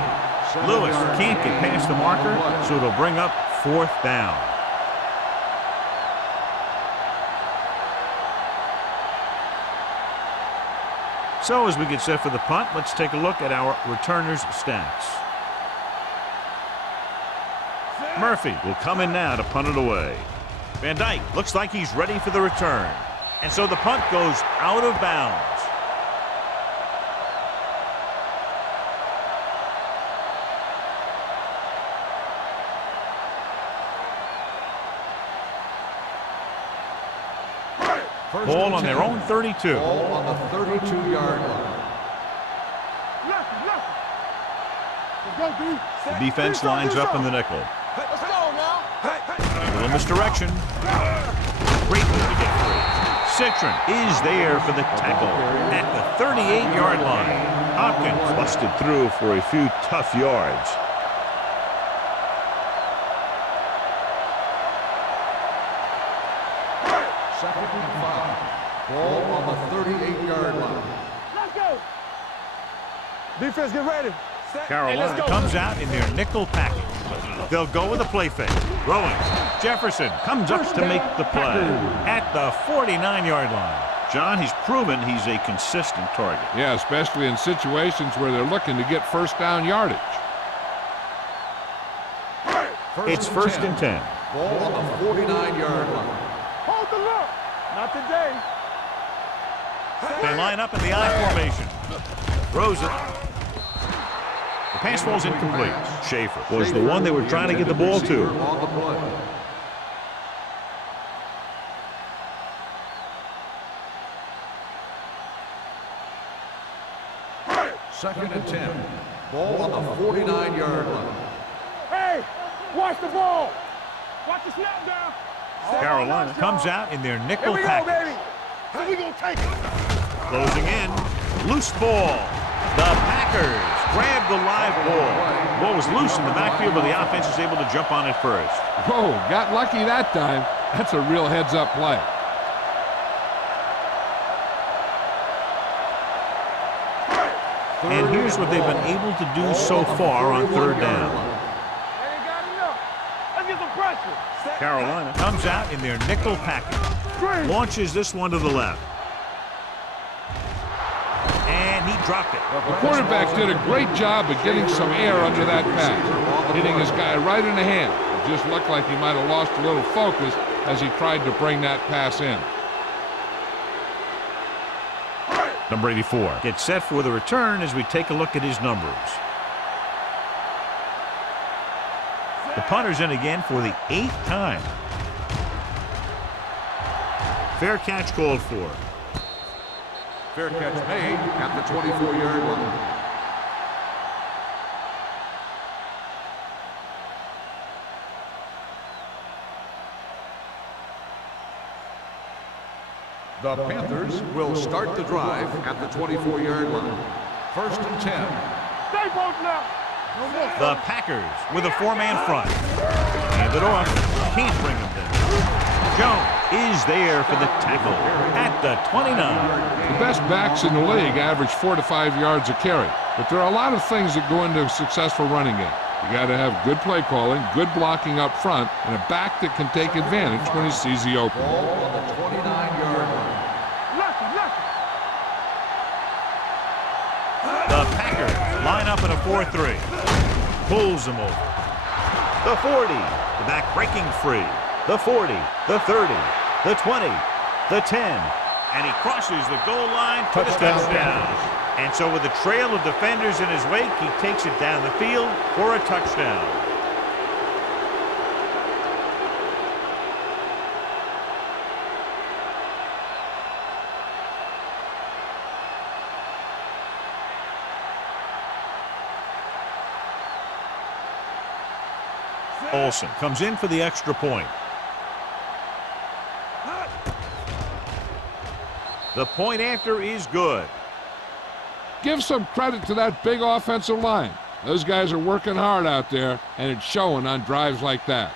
Lewis can't get past the marker, so it'll bring up 4th down. So as we get set for the punt, let's take a look at our returners' stats. Murphy will come in now to punt it away. Van Dyke looks like he's ready for the return. And so the punt goes out of bounds. Ball on their own 32. Ball on the 32-yard line. The defense lines up in the nickel. Let's go now. A little misdirection. Great move to get free. Citron is there for the tackle at the 38-yard line. Hopkins busted through for a few tough yards. Second and 5. Ball on the 38-yard line. Let's go. Defense, get ready. Carolina comes out in their nickel package. They'll go with a play fake. Throwing. Jefferson comes up to make the play at the 49-yard line. John, he's proven he's a consistent target. Yeah, especially in situations where they're looking to get first down yardage. It's first and 10. Ball on the 49-yard line. Hold the look. Not today. They line up in the I formation. Throws it. The pass falls incomplete. Schaefer was the one they were trying to get the ball to. On the play. Second and 10. Ball on the 49-yard line. Hey, watch the ball. Watch the snap down. Carolina comes out in their Here nickel we go, package. baby. So we gonna take it. Closing in. Loose ball. The Packers grab the live ball. Ball was loose in the backfield, but the offense was able to jump on it first. Whoa, got lucky that time. That's a real heads-up play. And here's what they've been able to do so far on 3rd down. They ain't got enough. Let's get some pressure. Carolina comes out in their nickel package. Launches this one to the left. And he dropped it. The quarterback did a great job of getting some air under that pass, hitting his guy right in the hand. It just looked like he might have lost a little focus as he tried to bring that pass in. Number 84 gets set for the return as we take a look at his numbers. The punter's in again for the 8th time. Fair catch called for. Fair catch made at the 24-yard line. The Panthers will start the drive at the 24-yard line. First and 10. Stay posted up. The Packers with a 4-man front. Hand it off. Can't bring him down. Jones is there for the tackle at the 29. The best backs in the league average 4 to 5 yards a carry, but there are a lot of things that go into a successful running game. You got to have good play calling, good blocking up front, and a back that can take advantage when he sees the opening. Ball on the 29-yard line. The Packers line up in a 4-3. Pulls him over. The 40. The back breaking free. The 40. The 30. The 20. The 10. And he crosses the goal line for the touchdown. And so with a trail of defenders in his wake, he takes it down the field for a touchdown. Olsen comes in for the extra point. The point after is good. Give some credit to that big offensive line. Those guys are working hard out there, and it's showing on drives like that.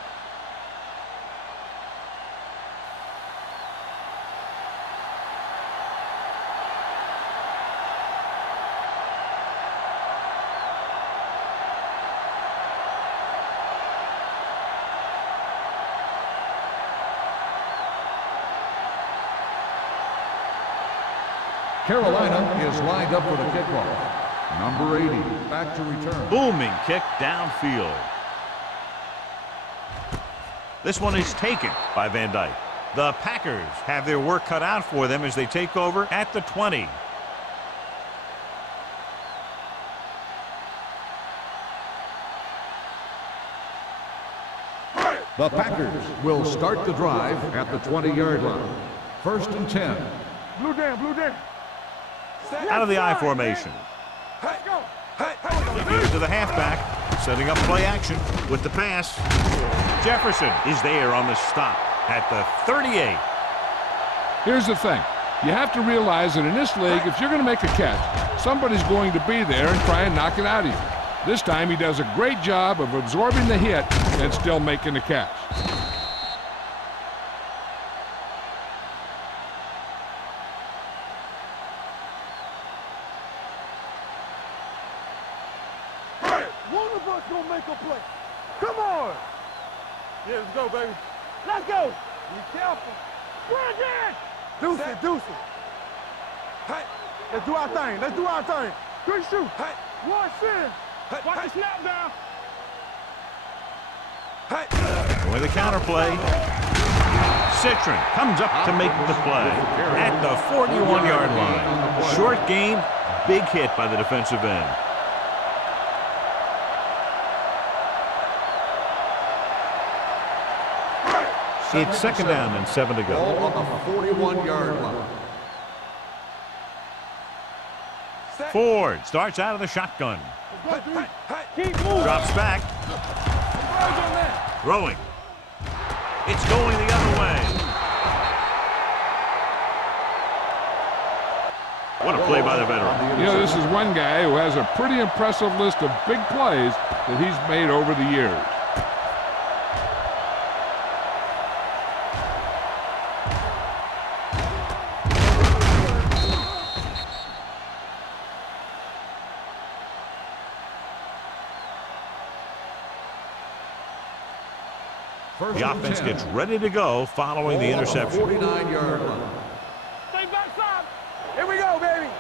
Carolina is lined up for the kickoff. Number 80, back to return. Booming kick downfield. This one is taken by Van Dyke. The Packers have their work cut out for them as they take over at the 20. The Packers will start the drive at the 20-yard line. 1st and 10. Blue down, blue down. Out of the I formation. Let's go. They give it to the halfback, setting up play action with the pass. Jefferson is there on the stop at the 38. Here's the thing. You have to realize that in this league, if you're going to make a catch, somebody's going to be there and try and knock it out of you. This time he does a great job of absorbing the hit and still making the catch. One of us gonna make a play. Come on. Yeah, let's go, baby. Let's go. Be careful. Bring it. Deuce it, deuce it. Hey. Let's do our thing. Let's do our thing. Good shoot. Hey. One sin. Hey. Watch the snap down. Hey. With a counter play. Citron comes up to make the play at the 41-yard line. Short gain, big hit by the defensive end. It's 2nd down and 7 to go. Ball on the 41-yard line. Ford starts out of the shotgun. Keep moving. Drops back. Throwing. It's going the other way. What a play by the veteran. You know, this is one guy who has a pretty impressive list of big plays that he's made over the years. The offense gets ready to go following the interception. 49-yard line. Stay backside. Here we go, baby.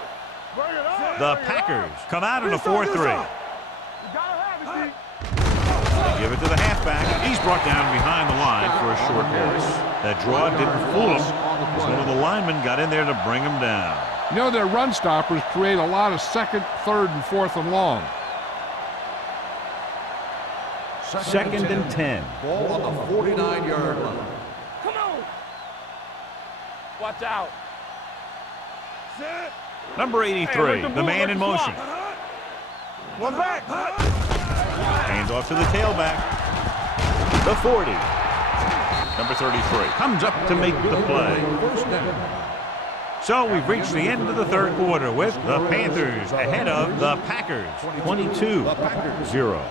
Bring it on. The Packers come out in a 4-3. You gotta have it, D. They give it to the halfback. He's brought down behind the line for a short loss. That draw didn't fool him as one of the linemen got in there to bring him down. You know, their run stoppers create a lot of 2nd, 3rd, and 4th and long. 2nd and 10. Ball on the 49-yard line. Come on. Watch out. Set. Number 83, the man in motion. One back. Hands off to the tailback. The 40. Number 33 comes up to make the play. 1st down. So we've reached the end of the 3rd quarter with the Panthers ahead of the Packers, 22-0.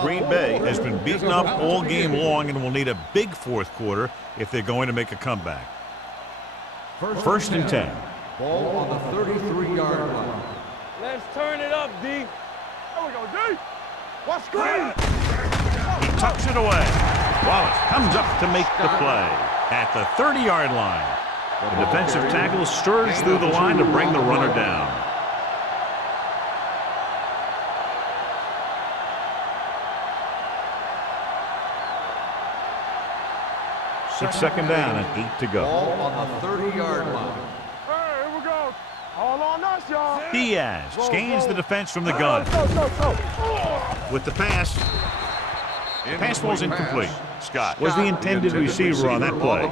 Green Bay has been beaten up all game long and will need a big 4th quarter if they're going to make a comeback. 1st and 10. Ball on the 33-yard line. Let's turn it up, D. There we go, D. Watch screen. He tucks it away. Wallace comes up to make the play at the 30-yard line. The defensive tackle stirs through the line to bring the runner down. It's second down and 8 to go. Ball on the 30-yard line. Hey, here we go. All on us, y'all. Diaz scans the defense from the gun. With the pass. The pass falls incomplete. Scott was the intended receiver on that play.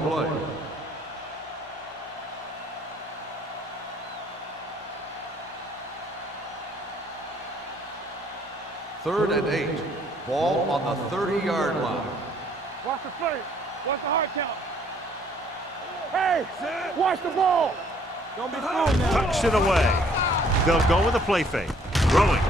Third and 8. Ball on the 30-yard line. Watch the play. Watch the hard count. Hey, watch the ball. Don't be fooled now. Tucks it away. They'll go with a play fake. Throwing.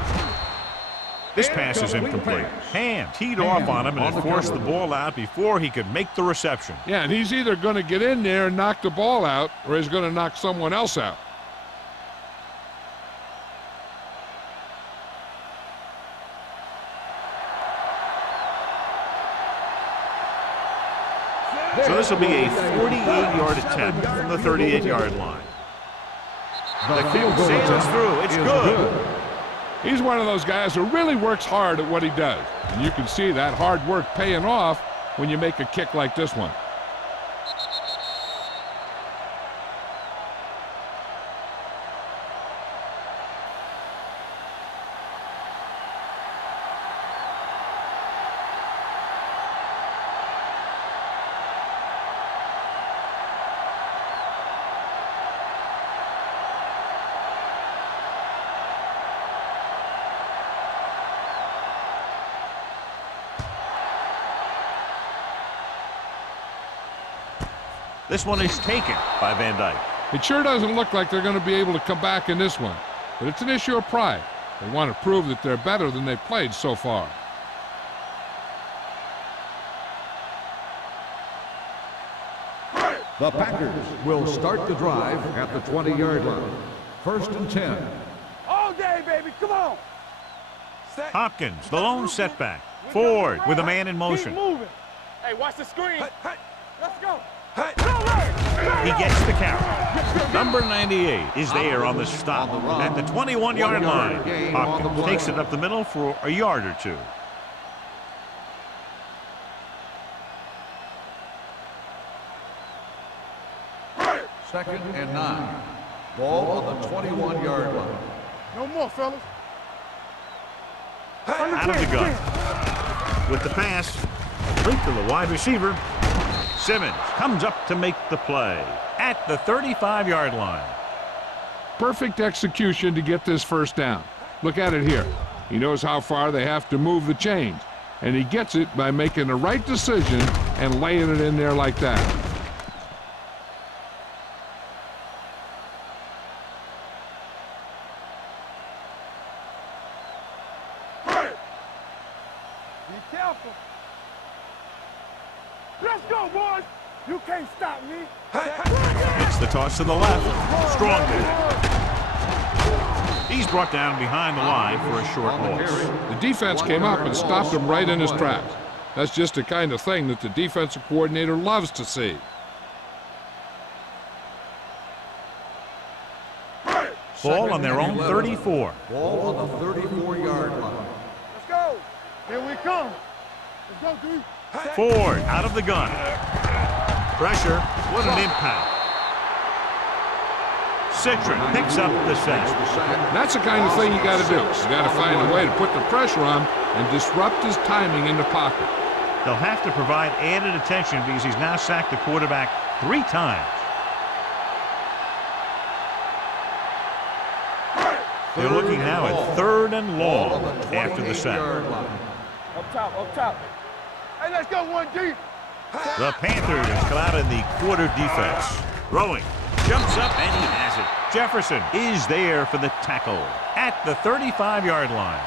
This pass is incomplete. Ham teed off on him and forced the ball out before he could make the reception. Yeah, and he's either going to get in there and knock the ball out, or he's going to knock someone else out. So this will be a 48-yard attempt from the 38-yard line. The field goal sails through. It's good. He's one of those guys who really works hard at what he does. And you can see that hard work paying off when you make a kick like this one. This one is taken by Van Dyke. It sure doesn't look like they're going to be able to come back in this one, but it's an issue of pride. They want to prove that they're better than they've played so far. The Packers will start the drive at the 20-yard line. First and 10. All day, baby. Come on. Hopkins, the lone setback. Ford with a man in motion. Keep moving. Hey, watch the screen. Let's go. He gets the carry. Number 98 is there on the stop at the 21-yard line. Hopkins takes it up the middle for a yard or two. Second and 9. Ball on the 21-yard line. No more, fellas. Out of the gun. With the pass, complete to the wide receiver. Simmons comes up to make the play at the 35-yard line. Perfect execution to get this first down. Look at it here. He knows how far they have to move the chains, and he gets it by making the right decision and laying it in there like that. Be careful. Let's go, boys. You can't stop me. It's the toss to the left. Strong man. He's brought down behind the line for a short loss. The defense came up and stopped him right in his tracks. That's just the kind of thing that the defensive coordinator loves to see. Ball on their own 34. Ball on the 34-yard line. Let's go. Here we come. Let's go, dude. Ford out of the gun. Pressure. What an impact. Citron picks up the sack. That's the kind of thing you got to do. You got to find a way to put the pressure on and disrupt his timing in the pocket. They'll have to provide added attention because he's now sacked the quarterback 3 times. They're looking now at 3rd and long after the sack. Up top, up top. Hey, let's go, 1D. The Panthers come out in the quarter defense. Throwing. Jumps up and he has it. Jefferson is there for the tackle at the 35-yard line.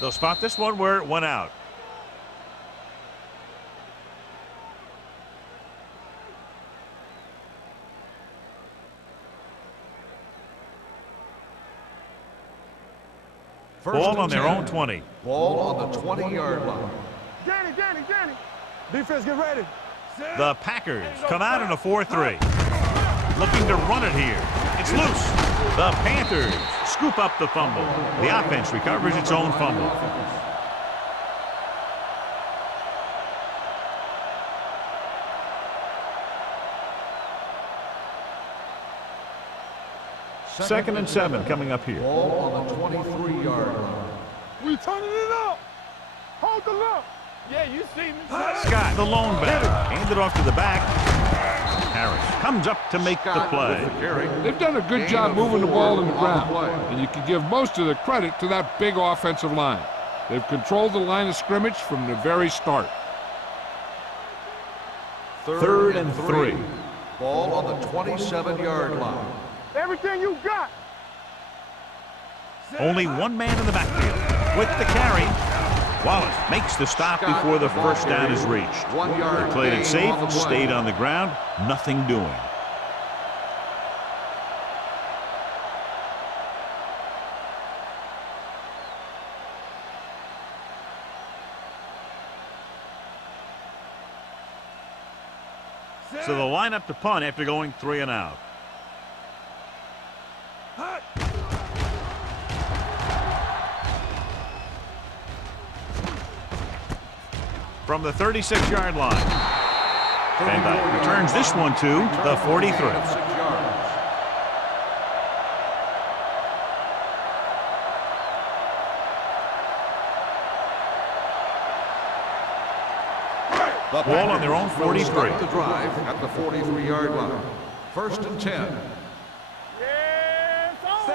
They'll spot this one where it went out. Ball on their own 20. Ball on the 20-yard line. Danny. Defense, get ready. The Packers come out in a 4-3. Looking to run it here. It's loose. The Panthers scoop up the fumble. The offense recovers its own fumble. Second and 7 coming up here. Ball on the 23-yard line. We turning it up. Hold the look. Yeah, you see me. Scott, the lone back, handed off to the back. Harris comes up to make the play. They've done a good job moving the ball in the ground, and you can give most of the credit to that big offensive line. They've controlled the line of scrimmage from the very start. Third and 3. Ball on the 27-yard line. Everything you got. Only one man in the backfield with the carry. Wallace makes the stop before the first down is reached. They played it safe, stayed on the ground, nothing doing. So they'll line up to punt after going 3 and out. From the 36-yard line. Van Dyke returns this one to the 43. The Ball on their own 43. Start the drive at the 43-yard line. First and 10.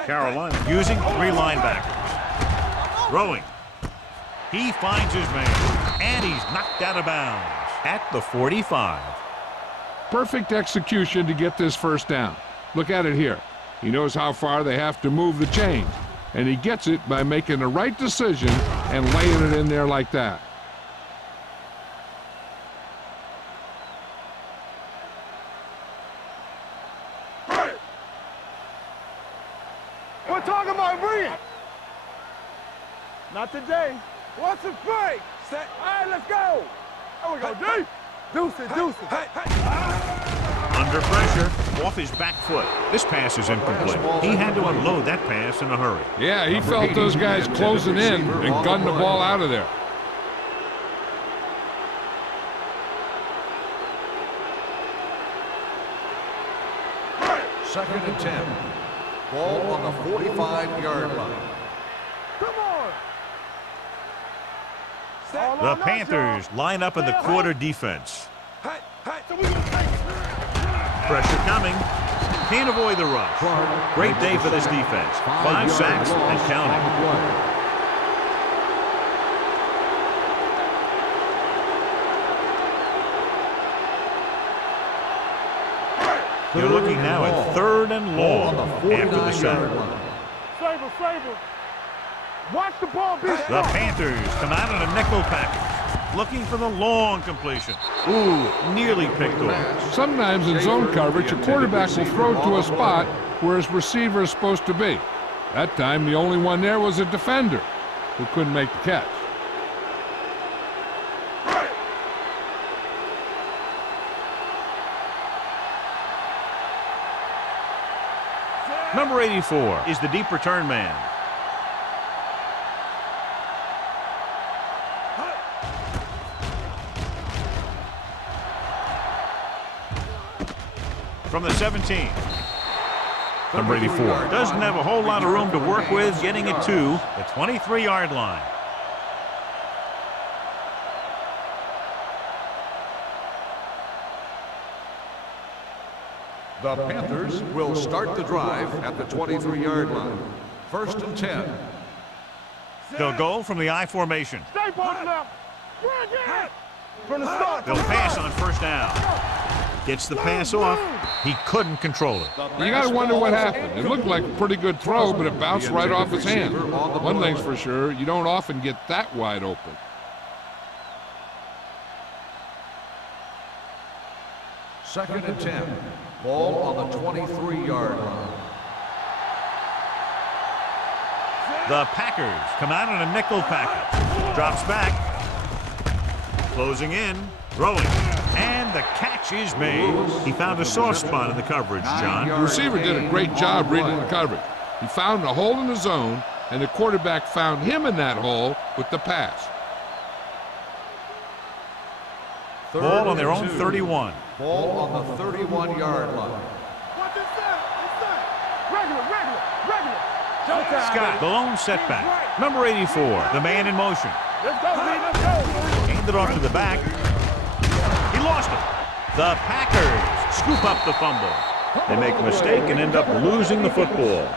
Carolina using 3 linebackers. Throwing. He finds his man, and he's knocked out of bounds at the 45. Perfect execution to get this first down. Look at it here. He knows how far they have to move the chains, and he gets it by making the right decision and laying it in there like that. We're talking about bringing. Not today. What's the fake? Set. All right, let's go. There we go, D. Deuce it. Under pressure, off his back foot. This pass is incomplete. He had to unload that pass in a hurry. Yeah, he felt those guys closing in and gunned the ball out of there. Second and 10. Ball on the 45-yard line. Come on. The Panthers line up in the quarter defense. Pressure coming. Can't avoid the rush. Great day for this defense. 5 sacks and counting. You're looking now at 3rd and long after the sack. Saber. Watch the ball be The Panthers come out in a nickel package, looking for the long completion. Ooh, nearly picked off. Sometimes in zone coverage, a quarterback will throw to a spot where his receiver is supposed to be. That time, the only one there was a defender who couldn't make the catch. Number 84 is the deep return man. From the 17. Number 84 doesn't have a whole lot of room to work with, getting it to the 23-yard line. The Panthers will start the drive at the 23-yard line. First and 10. They'll go from the I formation. Stay ball now. From the start. They'll pass on first down. Gets the pass off. He couldn't control it. You got to wonder what happened. It looked like a pretty good throw, but it bounced right off his hand. One thing's for sure, you don't often get that wide open. Second and 10. Ball on the 23-yard line. The Packers come out in a nickel package. Drops back. Closing in. Throwing. And the catch is made. He found a soft spot in the coverage, John. The receiver did a great job reading the coverage. He found a hole in the zone, and the quarterback found him in that hole with the pass. Ball on their own 31. Ball on the 31-yard line. Watch this side. Regular. Showtime. Scott, the lone setback. Number 84, the man in motion. Let's go, Lee, let's go. Handed off to the back. He lost it. The Packers scoop up the fumble. They make a mistake and end up losing the football.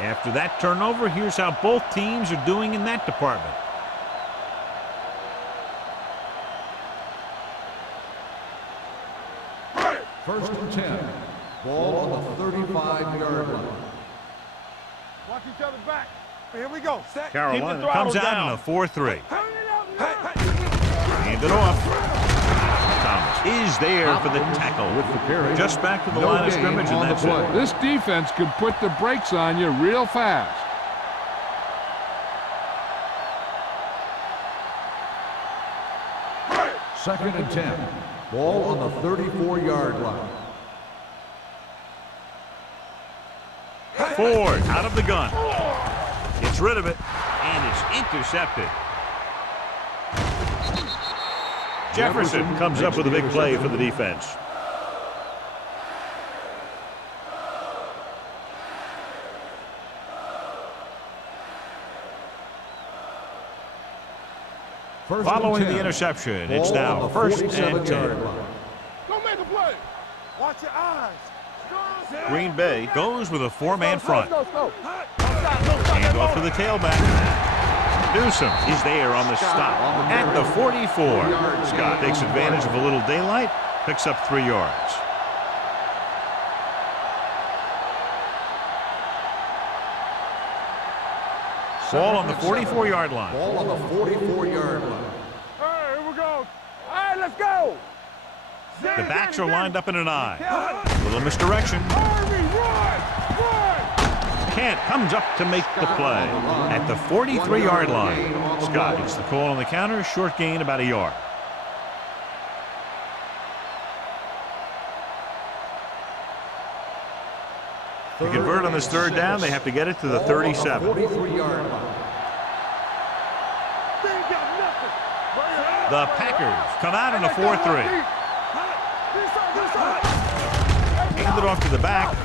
After that turnover, here's how both teams are doing in that department. First and 10. Ball on the 35-yard line. Watch each other back. Here we go. Set. Carolina comes out in a 4-3. Hand it off. Thomas is there for the tackle. With the carry. Just back to the line of scrimmage, and that's it. This defense can put the brakes on you real fast. Second and 10. Ball on the 34-yard line. Ford out of the gun. Gets rid of it, and it's intercepted. Jefferson comes up with a big play for the defense. Following the interception, it's now first and 10. Don't make a play. Watch your eyes. Green Bay goes with a four-man front. Go. Hand off to the tailback. Newsom is there on the stop at the 44. Scott takes advantage of a little daylight, picks up 3 yards. Ball on the 44-yard line. Ball on the 44-yard line. All right, here we go. All right, let's go. The backs are lined up in an I. Little misdirection. Kent comes up to make the play at the 43-yard line. Scott gets the call on the counter, short gain about a yard. To convert on this third down, they have to get it to the 37. 43-yard line. The Packers come out in a 4-3. Hand it off to the back.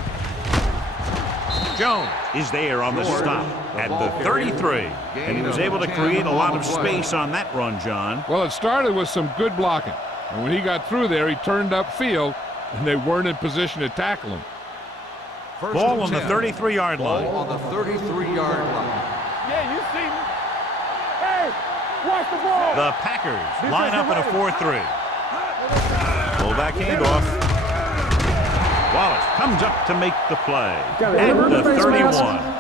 Jones is there on the stop at the 33. And he was able to create a lot of space on that run, John. Well, it started with some good blocking. And when he got through there, he turned upfield, and they weren't in position to tackle him. Ball on the 33-yard line. Ball on the 33-yard line. Yeah, you see me. Hey, watch the ball. The Packers line up in a 4-3. Fullback handoff. Wallace comes up to make the play at the 31.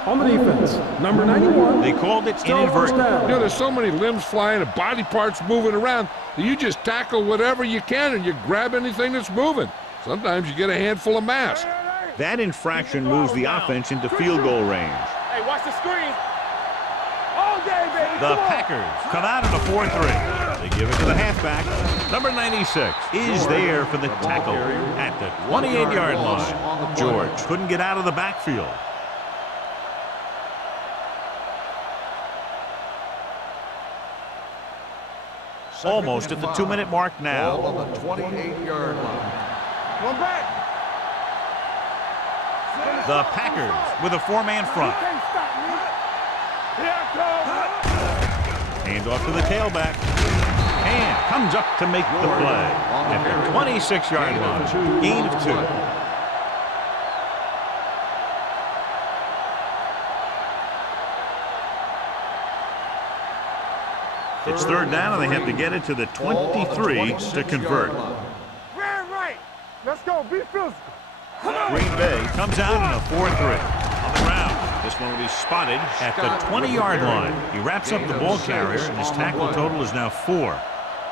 On the defense, number 91. They called it Still first inadvertent. down. You know, there's so many limbs flying and body parts moving around that you just tackle whatever you can and you grab anything that's moving. Sometimes you get a handful of mass. That infraction moves the offense into field goal range. Hey, watch the screen. All day, baby. The Packers come out in a 4-3. They give it to the halfback. Number 96 is there for the tackle at the 28-yard line. George couldn't get out of the backfield. Almost at the 2-minute mark Ball now. on the 28-yard line. One back. The Packers with a 4-man front. Can't stop me. Here I come. Hand off to the tailback. And comes up to make the play at the 26-yard line. Gain of 2. It's third down, and they have to get it to the 23 to convert. Right. Let's go. go. Be physical. Green Bay comes out in a 4-3. On the ground, this one will be spotted at the 20-yard line. He wraps up the ball carrier, and his tackle total is now 4.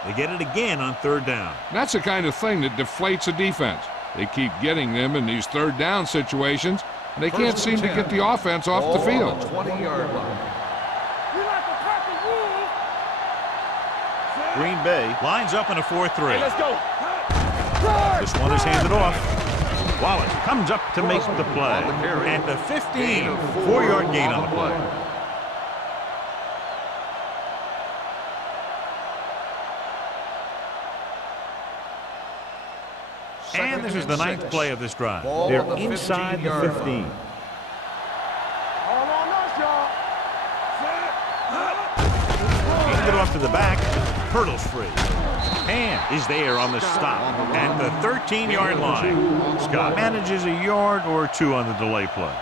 They get it again on 3rd down. That's the kind of thing that deflates a defense. They keep getting them in these 3rd down situations, and they can't seem to get the offense off the field. 20-yard line. We like to pack the rules. Green Bay lines up in a 4-3. Hey, let's go. This one is handed off. Wallace comes up to make the play. At the 15, 4-yard gain on the play. And this is the 9th play of this drive. They're inside the 15. All on us, y'all. Handed off to the back. Hurdles free. And is there on the stop at the 13-yard line. Scott manages a yard or 2 on the delay play.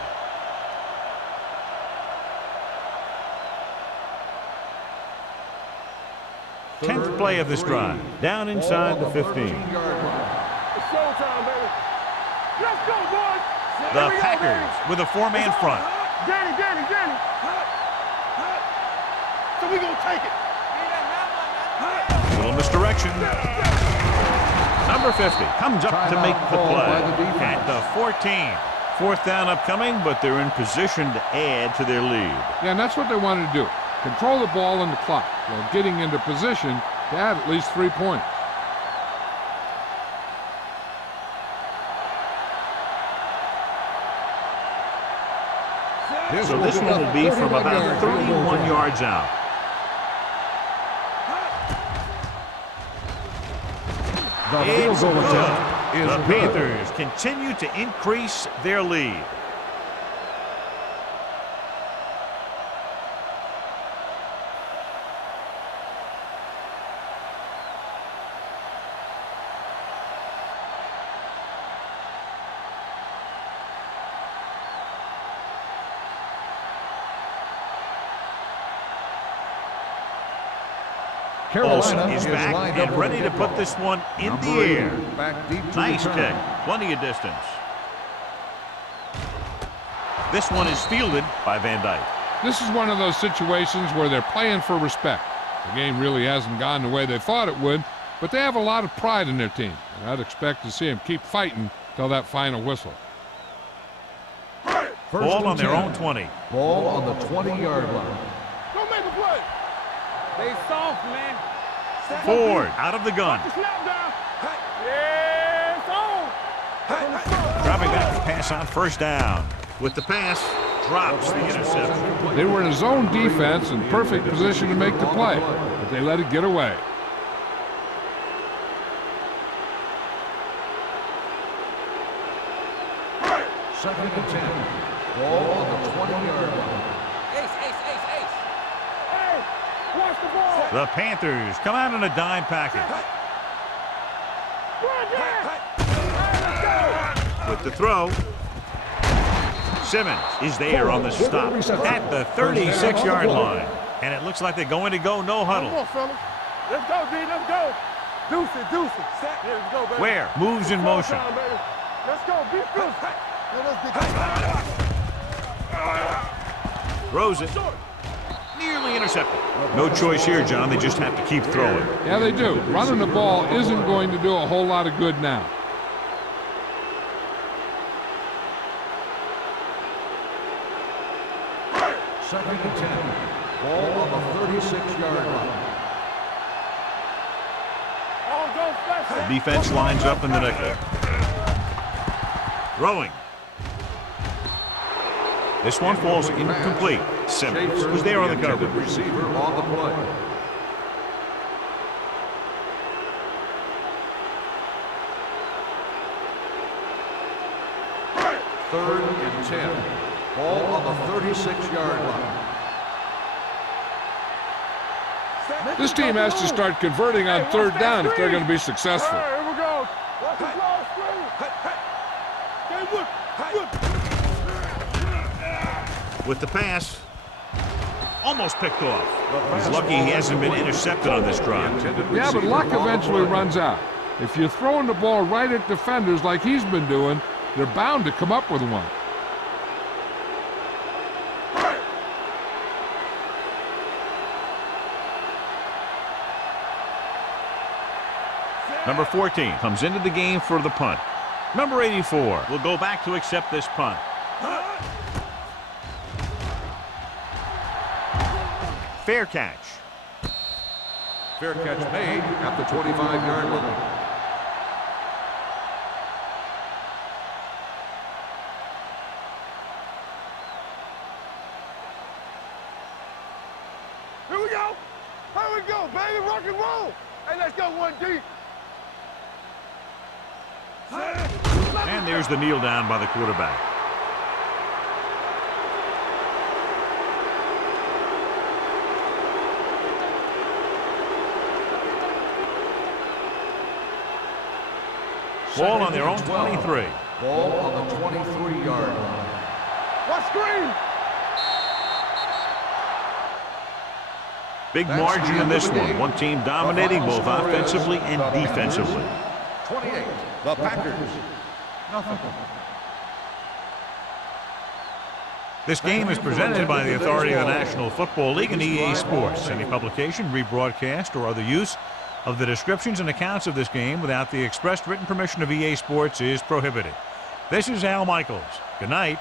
Tenth play of this drive. Down inside the 15. It's showtime, baby. Let's go, boys. The Packers with a 4-man front. Danny. So we gonna take it. A little misdirection. Number 50 comes up to make the play at the 14. 4th down upcoming, but they're in position to add to their lead. Yeah, and that's what they wanted to do. Control the ball and the clock while getting into position to add at least 3 points. So this one will be from about 31 yards out. It's good. The Panthers continue to increase their lead. Olsen is back and ready to put this one in the air. Nice kick. Plenty of distance. This one is fielded by Van Dyke. This is one of those situations where they're playing for respect. The game really hasn't gone the way they thought it would, but they have a lot of pride in their team. And I'd expect to see them keep fighting till that final whistle. Ball on their own 20. Ball on the 20-yard line. Don't make a play. They soft, man. Ford out of the gun. Snap down. Yeah, it's on. Dropping back to pass on 1st down. With the pass, drops the interception. They were in a zone defense in perfect position to make the play, but they let it get away. Second and 10. Ball on the 20-yard line. Watch the ball. The Panthers come out in a dime package. With the throw, Simmons is there on the stop at the 36-yard line. And it looks like they're going to go no huddle. Come on, fellas. Let's go, D. Let's go. Deuce it. Here we go, baby. Where? Moves in motion. Time, baby. Let's go. Be physical. Throws it. Nearly intercepted. No choice here, John. They just have to keep throwing. Yeah, they do. Running the ball isn't going to do a whole lot of good now. Second and 10. Ball on the 36-yard line. The defense lines up in the nickel. Throwing. This one falls incomplete. Simmons was there on the cover. Receiver on the play. Third and 10. Ball on the 36-yard line. This team has to start converting on 3rd down if they're going to be successful. Here we go. Watch the ball screen. With the pass, almost picked off. He's lucky he hasn't been intercepted on this drive. Yeah, but luck eventually runs out. If you're throwing the ball right at defenders like he's been doing, they're bound to come up with one. Number 14 comes into the game for the punt. Number 84 will go back to accept this punt. Fair catch. Fair catch made at the 25-yard line. Here we go. Here we go, baby. Rock and roll. Hey, let's go one deep. And there's the kneel down by the quarterback. Ball on their own 23. Ball on the 23-yard line. What screen? Big margin in this one. One team dominating both offensively and defensively. 28, the Packers. Nothing. This game is presented by the authority of the National Football League and EA Sports. Any publication, rebroadcast, or other use of the descriptions and accounts of this game without the expressed written permission of EA Sports is prohibited. This is Al Michaels. Good night.